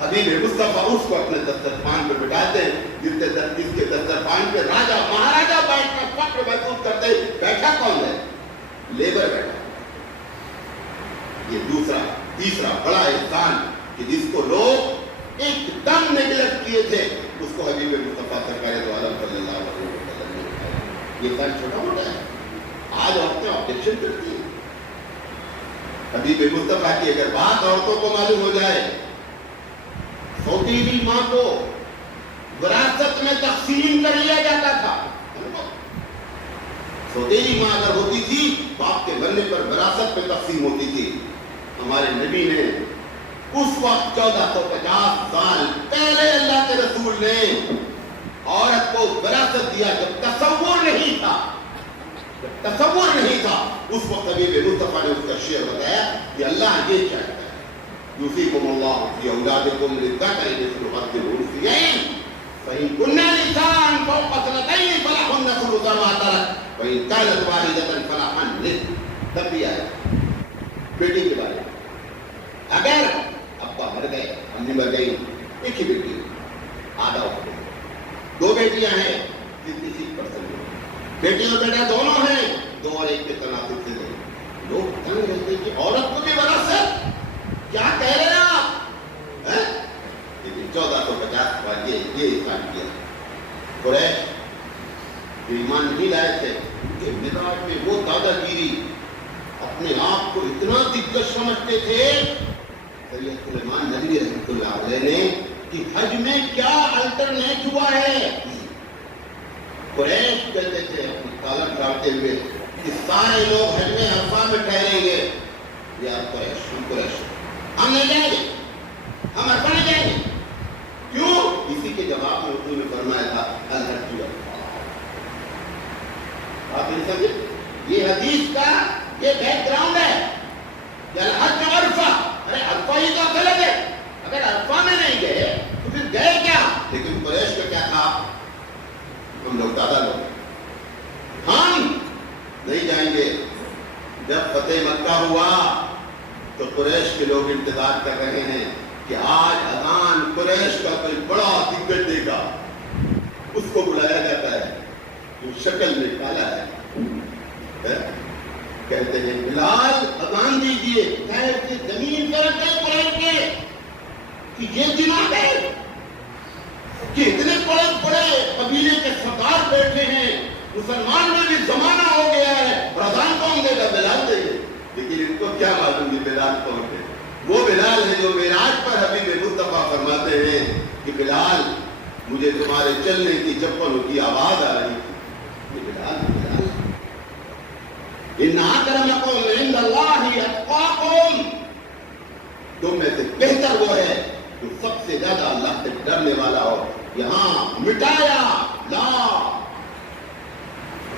حبیب مصطفیٰ اس کو اپنے دسترخوان پہ بٹھاتے ہیں، جس کے دسترخوان پہ راجا مہاراجا بیٹھ کر فخر محسوس کرتے، بیٹھا کون ہے؟ لیبر بیٹھا۔ یہ تیسرا بڑا احسان کہ جس کو لوگ ایک دم نیگلیکٹ کیے تھے، اس کو حبیب مصطفیٰ سرکار دو عالم صلی اللہ علیہ وسلم نے اٹھایا۔ یہ فرق چھوٹا موٹا ہے، آج عورتیں آبجیکشن کرتی ہیں۔ حبیب مصطفیٰ کی اگر بات عورتوں کو معلوم ہو جائے، سوتیلی ماں کو وراثت میں تقسیم کر لیا جاتا تھا۔ سوتیلی ماں اگر ہوتی تھی، باپ کے مرنے پر وراثت میں تقسیم ہوتی تھی۔ ہمارے نبی نے اس وقت 1450 سال پہلے اللہ کے رسول نے عورت کو وراثت دیا جب تصور نہیں تھا۔ اس وقت حبیب مصطفیٰ نے اس کا شعر بتایا کہ اللہ یہ چاہتا ہے، یوصیکم اللہ فی اولادکم للذکر مثل حظ الانثیین فإن کن نساء فوق اثنتین فلہن ثلث ما ترک وإن كانت واحدة فلہا النصف۔ تب بھی آیا بیٹی کے بارے میں، اگر ابا مر گئے، امی مر گئی، ایک ہی بیٹی، آدھا ہو گیا، دو بیٹیاں ہیں، 50%، بیٹی اور بیٹا دونوں ہیں، 2 اور 1 کے تناسب سے دیں۔ لوگ تنگ رہتے کہ عورت کو بھی وراثت، کیا کہہ رہے ہیں آپ؟ لیکن 1450 بعد یہ احسان کیا۔ قریش جو ایمان نہیں لائے تھے، ان کے مزاج میں وہ دادا گیری، اپنے آپ کو اتنا دگگج سمجھتے تھے۔ سید سلیمان ندوی رحمۃ اللہ علیہ نے کہ حج میں کیا الٹرنیٹ ہوا ہے، قریش کہتے تھے اپنی تالن ڈالتے ہوئے کہ سارے لوگ حج میں عرفہ میں ٹھہریں گے۔ یا قریش، ہم نہیں جائیں گے، ہم عرفہ نہیں جائیں گے۔ کیوں؟ اسی کے جواب میں اردو میں فرمایا تھا الحج عرفہ۔ آپ نے سمجھے؟ یہ حدیث کا یہ بیک گراؤنڈ ہے کہ الحج عرفہ، ارے عرفہ ہی تو غلط ہے، اگر عرفہ میں نہیں گئے تو پھر گئے کیا؟ لیکن قریش کا کیا تھا؟ ہم لوگ دادا لوگ ہم نہیں جائیں گے۔ جب فتح مکہ ہوا تو قریش کے لوگ انتظار کر رہے ہیں کہ آج اذان قریش کا کوئی بڑا دگگج دے گا، اس کو بلایا جاتا ہے، جو شکل میں کالا ہے، کہتے ہیں بلال اذان دیجئے، خیر کی زمین پر رکھ گئے قریش کے کہ یہ دن آ گئے کہ اتنے بڑے قبیلے کے سردار بیٹھے ہیں، مسلمان میں بھی زمانہ ہو گیا ہے، اور اذان کون دے گا؟ بلال دے گا۔ لیکن ان کو کیا معلوم ہے بلال کون ہے؟ وہ بلال ہے جو معراج پر حبیب مصطفیٰ فرماتے ہیں کہ بلال مجھے تمہارے چلنے کی چپلوں کی آواز آ رہی تھی۔ یہ بلال ان اکرمکم عند اللہ اتقاکم، تم میں سے بہتر وہ ہے جو سب سے زیادہ اللہ سے ڈرنے والا ہو۔ یہاں مٹایا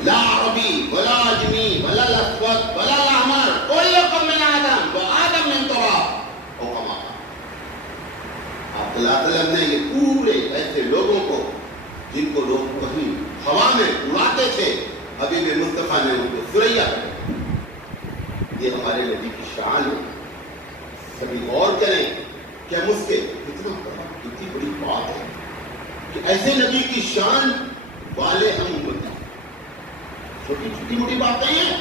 لا عربی ولا اجمی ولا الاسود ولا الاحمر کلکم من آدم وآدم من تراب، او کما آپ صلی اللہ علیہ وسلم نے یہ پورے ایسے لوگوں کو جن کو لوگ کہیں ہوا میں اڑاتے تھے، حبیب مصطفیٰ نے ان کو سریا کر، یہ ہمارے نبی کی شان ہے۔ کبھی غور کریں کہ ہم اس کے کتنی بڑی بات ہے کہ ایسے نبی کی شان والے ہم امت ہیں۔ چھوٹی چھوٹی موٹی باتیں ہیں،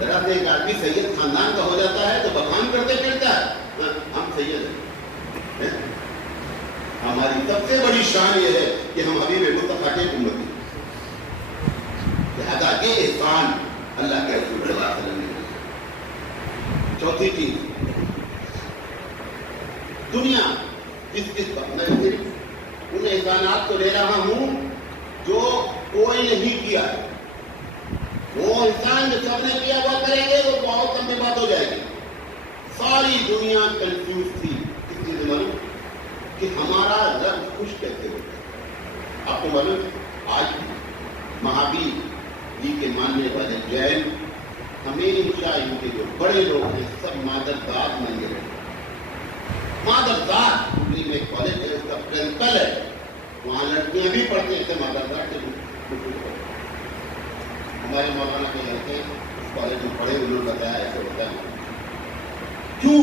ذرا سے ایک آدمی سید خاندان کا ہو جاتا ہے تو بخان کرتے پھرتا ہے ہم سید ہیں۔ ہماری سب سے بڑی شان یہ ہے کہ ہم حبیب مصطفیٰ کے امت ہیں، لہذا یہ احسان اللہ کے رسول صلی اللہ علیہ وسلم نے۔ چوتھی چیز، دنیا میں صرف ان احسانات کو لے رہا ہوں جو کوئی نہیں کیا ہے۔ وہ انسان جو سب نے کیا وہ کریں گے وہ بہت لمبی بات ہو جائے گی۔ ساری دنیا کنفیوز تھی کس چیز میں کہ ہمارا رب خوش کیسے ہوتا ہے۔ آپ کو معلوم آج مہابیر جی کے ماننے والے جین ہمیشہ ان کے جو بڑے لوگ ہیں سب مادرزاد مانگے رہے ہیں۔ مادرزاد دلی میں ایک کالج ہے، اس کا پرنسپل ہے، وہاں لڑکیاں بھی پڑھتے ہیں مادرزاد کے۔ ہمارے مولانا کے لڑکے اس کالج میں پڑھے، انہوں نے بتایا ایسے ہوتا ہے۔ کیوں؟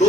2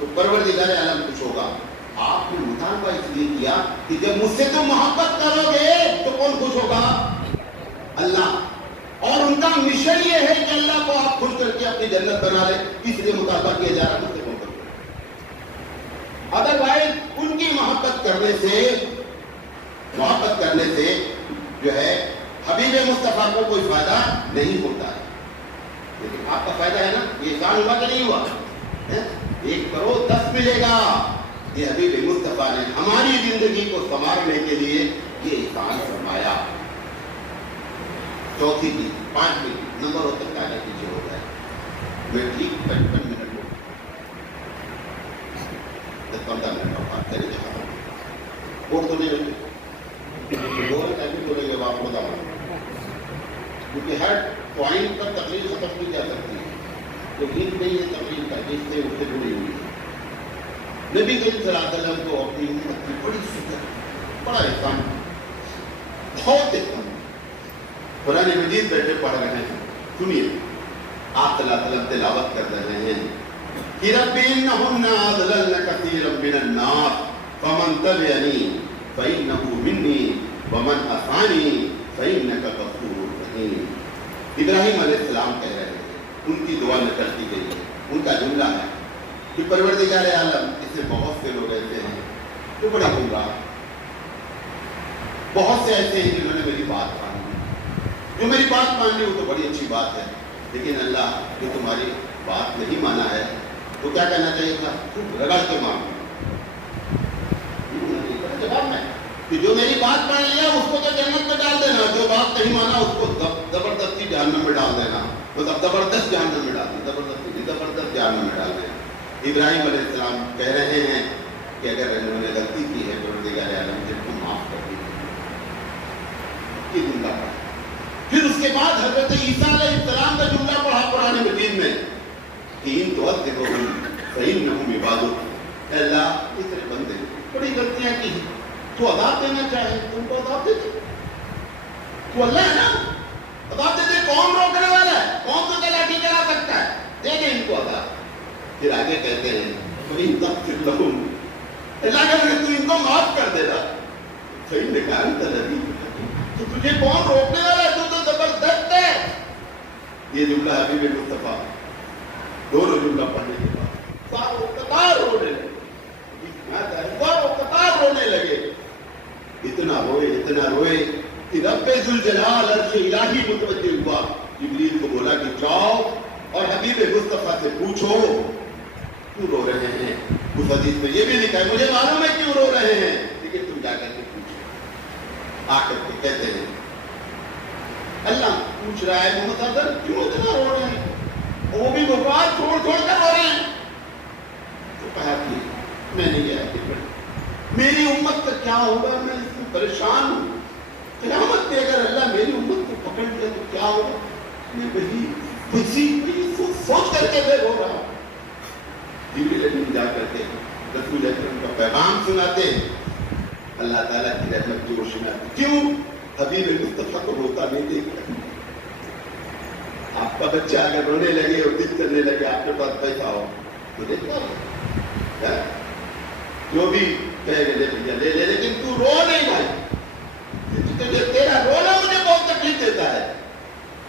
تو پروردگار عالم خوش ہوگا. آپ نے مطالبہ اس لیے کیا کہ جب مجھ سے تم محبت کرو گے تو کون خوش ہوگا؟ اللہ. اور ان کا مشن یہ ہے کہ اللہ کو آپ خوش کر کے اپنی جنت بنا لے، اس لیے مطالبہ کیا جا رہا ہے مجھ سے محبت کرو. ادروائز ان کی محبت کرنے سے جو ہے حبیب مصطفیٰ کو کوئی فائدہ نہیں ہوتا ہے. لیکن آپ کا فائدہ ہے نا، یہ احسان ہوا کہ نہیں ہوا؟ 1 کروڑ 10 ملے گا. یہ حبیب مصطفیٰ نے ہماری زندگی کو سنوارنے کے لیے یہ احسان فرمایا. چوتھی چیز، 5ویں نمبر ہو سکتا ہے پیچھے ہو جائے. میں ٹھیک 55 منٹ ہو 10-15 منٹ کا بات کریں گے. ووٹ تو نہیں رہتے آپ بتا رہا ہوں، کیونکہ ہر پوائنٹ پر تقریر ختم کی جا سکتی ہے. تو ہند نہیں ہے تقریر کا جس سے اس سے جڑی ہوئی ہے. نبی کریم صلی اللہ علیہ وسلم کو اپنی امت کی بڑی فکر، بڑا احسان، بہت احسان. قرآن مجید بیٹھے پڑھ رہے ہیں، سنیے آپ صلی اللہ علیہ وسلم تلاوت کر رہے ہیں کہ رب انہن اضللن کثیرا من الناس فمن تبعنی فإنہ منی ومن عصانی فإنک غفور رحیم. ابراہیم علیہ السلام کہہ رہے ہیں، ان کی دعا نکلتی گئی ہے. ان کا جملہ ہے کہ پروردگار عالم، اس میں بہت سے لوگ ایسے ہیں جو بڑے گمراہ، بہت سے ایسے ہیں جنہوں نے میری بات مان لی. جو میری بات مان لی وہ تو بڑی اچھی بات ہے، لیکن اللہ جو تمہاری بات نہیں مانا ہے تو کیا کہنا چاہیے تھا؟ رگڑ کے مان. جواب میں کہ جو میری بات مان لیا اس کو تو جنت میں ڈال دینا، جو بات نہیں مانا اس کو زبردستی جہنم میں ڈال دینا. مطلب زبردست جہنم میں ڈال دینا، زبردست جہنم میں ڈال دینا. ابراہیم علیہ السلام کہہ رہے ہیں کہ اگر انہوں نے غلطی کی ہے پروردگار عالم جن کو معاف کر دیجیے. یہ جملہ پڑھا. پھر اس کے بعد حضرت عیسیٰ علیہ السلام کا جملہ پڑھا قرآن مجید میں کہ ان تعذبہم فإنہم عبادک. اے اللہ اس طرح بندے بڑی غلطیاں کی ہیں، تو عذاب دینا چاہے تم کو عذاب دے دے. تو اللہ ہے نا، عذاب دے دے. کون روکنے والا ہے؟ کون تو لاٹھی چلا سکتا ہے؟ دے دے ان کو عذاب. پھر آگے کہتے ہیں فإن تغفر لہم، اللہ کہ تو ان کو معاف کر دے گا فإنک أنت العزیز الحکیم. تو تجھے کون روکنے والا ہے؟ تو زبردست ہے. یہ جملہ حبیب مصطفیٰ دونوں جملہ پڑھنے کے بعد ساروں قطار رونے لگے. رونے لگے. اتنا روئے کہ رب ذوالجلال عرش الہی متوجہ ہوا. جبریل کو بولا کہ جاؤ اور حبیب مصطفیٰ سے پوچھو کیوں رو رہے ہیں. اس حدیث میں یہ بھی لکھا ہے مجھے معلوم ہے کیوں رو رہے ہیں، لیکن تم جا کر کے پوچھو. آ کر کے کہتے ہیں اللہ پوچھ رہا ہے محمد حضر کیوں اتنا رو رہے ہیں؟ وہ بھی بکواس چھوڑ کر رو رہے ہیں. تو کہا کہ میں نے یہ آیت پڑھی، میری امت کا کیا ہوگا، میں اس میں پریشان ہوں. قیامت میں اگر اللہ میری امت کو پکڑ لیا تو کیا ہوگا. میں وہی سوچ کر کے میں رو رہا ہوں. جبریل امین جا کر کے رسول اکرم کا پیغام سناتے ہیں، اللہ تعالیٰ کی رحمت کی روشنی آتی. کیوں؟ حبیب مصطفیٰ کو روتا نہیں دیکھتا. آپ کا بچہ اگر رونے لگے اور ضد کرنے لگے، آپ کے پاس پیسہ ہو تو دیکھتا ہو جو بھی کہے گا لے لے، لیکن تو رو نہیں بھائی. تیرا رونا مجھے بہت تکلیف دیتا ہے.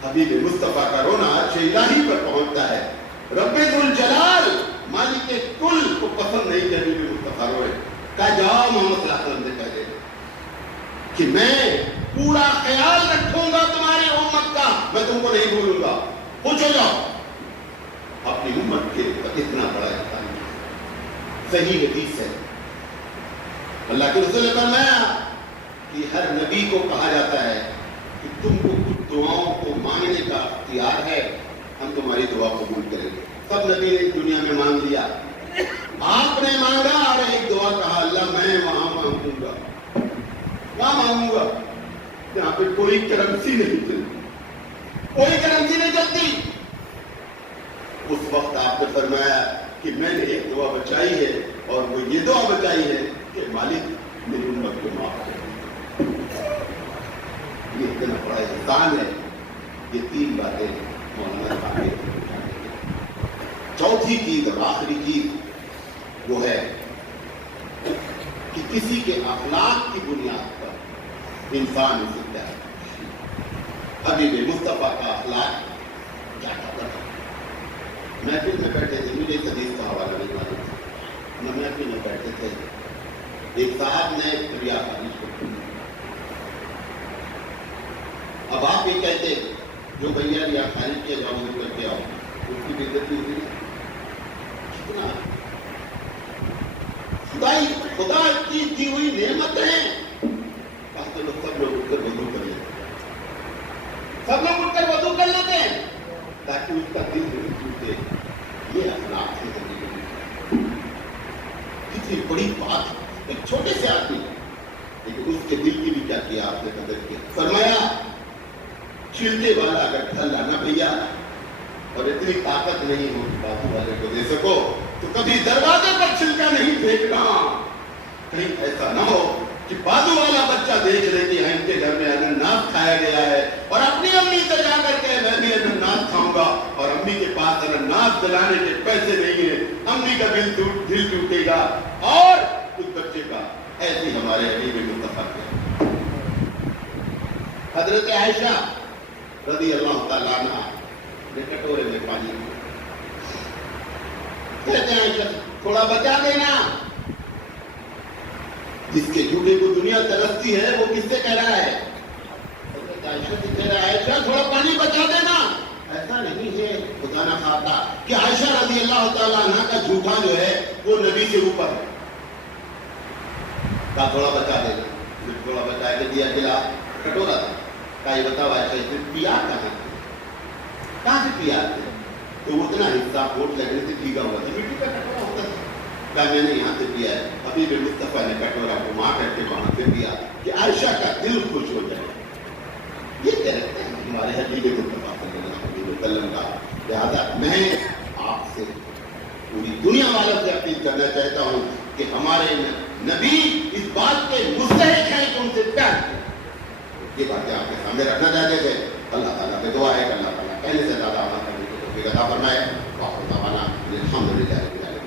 حبیب مصطفیٰ کا رونا عرش الہی پر پہنچتا ہے. رب ذوالجلال مالک کل کو پسند نہیں کہ حبیب مصطفیٰ روئے. کہا جاؤ محمد صلی اللہ علیہ وسلم سے کہے کہ میں پورا خیال رکھوں گا تمہاری امت کا، میں تم کو نہیں بھولوں گا. پوچھو جاؤ اپنی امت کے اتنا بڑا احسان. صحیح حدیث ہے، اللہ کے رسول نے فرمایا کہ ہر نبی کو کہا جاتا ہے کہ تم کو کچھ دعاؤں کو مانگنے کا اختیار ہے، ہم تمہاری دعا قبول کریں گے. سب نبی نے دنیا میں مانگ لیا، آپ نے مانگا اور ایک دعا کہا اللہ میں وہاں مانگوں گا، وہاں مانگوں گا جہاں پہ کوئی کرنسی نہیں چلتی، کوئی کرنسی نہیں چلتی. اس وقت آپ نے فرمایا کہ میں نے ایک دعا بچائی ہے اور وہ یہ دعا بچائی ہے کہ مالک میری امت کو معاف کر. یہ اتنا بڑا احسان ہے. یہ 3 باتیں مولانا صاحب. چوتھی چیز اور آخری چیز کسی کے اخلاق کی بنیاد پر انسان اسے پیار کرتا ہے۔ حبیب مصطفیٰ کا اخلاق کیا تھا؟ محفل میں بیٹھے تھے، مجھے اس حدیث کا حوالہ نہیں معلوم تھا، میں محفل میں بیٹھے تھے، ایک صاحب نے ریا خارج کو سنی۔ اب آپ یہ کہتے جو بھیا ریا خارج کیا جاؤ کر کے آؤ، اس کی بےعزتی ہوئی کتنا خدا کی دی ہوئی نعمت ہے۔ سب لوگ اٹھ کر وضو کر لیتے، سب لوگ اٹھ کر وضو کر لیتے ہیں تاکہ اس کا دل نہیں ٹوٹے۔ یہ اخلاق ہے، کتنی بڑی بات، ایک چھوٹے سے آدمی لیکن اس کے دل کی بھی کیا کیا آپ نے قدر کیا۔ فرمایا چھلتے والا اگر ڈھل لانا بھیا اور اتنی طاقت نہیں ہو بازو والے کو دے سکو تو کبھی دروازے پر چھلکا نہیں پھینکنا، کہیں ایسا نہ ہو کہ بازو والا بچہ دیکھ لے کہ ان کے گھر میں انناس کھایا گیا ہے اور اپنی امی سے جا کر کے میں بھی انناس کھاؤں گا اور امی کے پاس انناس دلانے کے پیسے نہیں ہیں، امی کا دل ٹوٹے گا اور اس بچے کا۔ ایسی ہمارے حبیب مصطفیٰ کے حضرت عائشہ رضی اللہ تعالیٰ عنہ نے کٹورے میں پانی کہتے ہیں عائشہ تھوڑا بچا دینا، جس کے جھوٹے کو دنیا ترستی ہے وہ کس سے کہہ رہا ہے؟ عائشہ سے کہہ رہا ہے عائشہ تھوڑا پانی بچا دینا۔ ایسا نہیں ہے خدا نہ خواستہ کہ عائشہ رضی اللہ تعالیٰ عنہ کا جھوٹا جو ہے وہ نبی سے اوپر ہے، کہا تھوڑا بچا دینا، پھر تھوڑا بچا کے دیا گلا کٹورا تھا، کہا یہ بتاؤ عائشہ اس میں پیا کہاں سے پیا تھے؟ تو وہ اتنا حصہ کوٹ لگنے سے بھیگا ہوا تھا، مٹی کا کٹورا ہوتا تھا، کہا میں نے یہاں سے پیا ہے۔ حبیب مصطفیٰ نے کٹورا گھما کر کے وہاں سے پیا کہ عائشہ کا دل خوش ہو جائے۔ یہ کہتے ہیں ہمارے حبیب مصطفیٰ صلی اللہ علیہ وسلم کا۔ لہٰذا میں آپ سے پوری دنیا والوں سے اپیل کرنا چاہتا ہوں کہ ہمارے نبی اس بات کے مستحق ہیں کہ ان سے پیار کریں۔ یہ باتیں آپ کے سامنے رکھنا چاہتے تھے۔ اللہ تعالیٰ سے دعا ہے کہ اللہ تعالیٰ کہنے سے زیادہ عمل کرنے کی توفیق عطا فرمائے۔ وآخر دعوانا الحمدللہ رب العالمین۔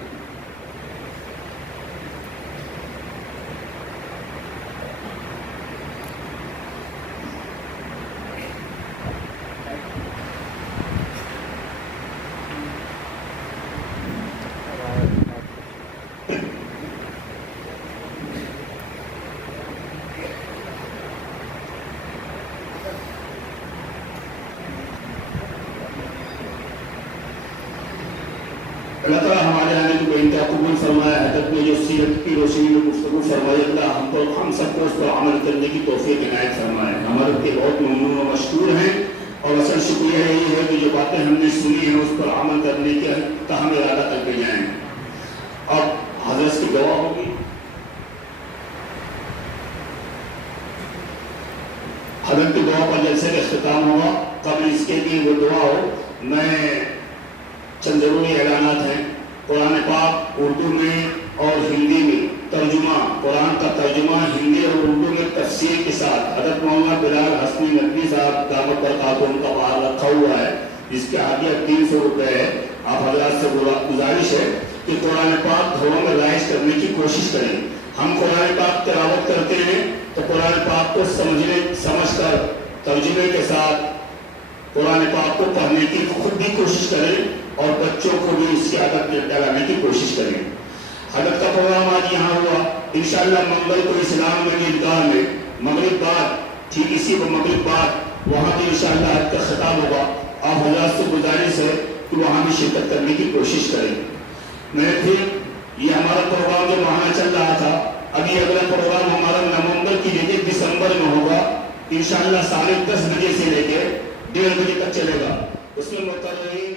اللہ تعالیٰ ہمارے آنے کو بے انتہا قبول فرمائے۔ حضرت نے جو سیرت کی روشنی میں گفتگو فرمائی، اللہ ہم سب کو اس پر عمل کرنے کی توفیق عنایت فرمائے۔ ہم حضرت کے بہت ممنون و مشکور ہیں اور اصل شکریہ یہی ہے کہ جو باتیں ہم نے سنی ہیں اس پر عمل کرنے کا ہم ارادہ کر کے جائیں۔ اب حضرت کی دعا ہوگی، حضرت کی دعا پر جلسے کا اختتام ہوگا۔ قبل اس کے بھی وہ دعا ہو، میں چند ضروری اعلانات ہیں۔ قرآن پاک اردو میں اور ہندی میں ترجمہ، قرآن کا ترجمہ ہندی اور اردو میں تفسیر کے ساتھ حضرت مولانا بلال حسنی ندوی صاحب دعوت برکاتہ ان کا باہر رکھا ہوا ہے، جس کی عادیہ 300 روپے ہے۔ آپ حضرات سے گزارش ہے کہ قرآن پاک گھروں میں رائج کرنے کی کوشش کریں۔ ہم قرآن پاک تلاوت کرتے ہیں تو قرآن پاک کو سمجھ کر ترجمے کے ساتھ قرآن پاک کو پڑھنے کی خود بھی کوشش کریں اور بچوں کو بھی اس کی عادت ڈالانے کی کوشش کریں۔ حضرت کا پروگرام آج یہاں ہوا، انشاءاللہ منگل کو اسلام میں عیدگاہ میں مغرب بعد، ٹھیک اسی کو مغرب بعد وہاں بھی انشاءاللہ حج کا خطاب ہوگا۔ آپ حضرات سے گزارش ہے کہ وہاں بھی شرکت کرنے کی کوشش کریں۔ میں پھر یہ ہمارا پروگرام جو وہاں چل رہا تھا، ابھی اگلا پروگرام ہمارا نومبر کی جگہ دسمبر میں ہوگا، انشاءاللہ 10:30 بجے سے لے کے 1:30 بجے تک چلے گا۔ اس میں متعلق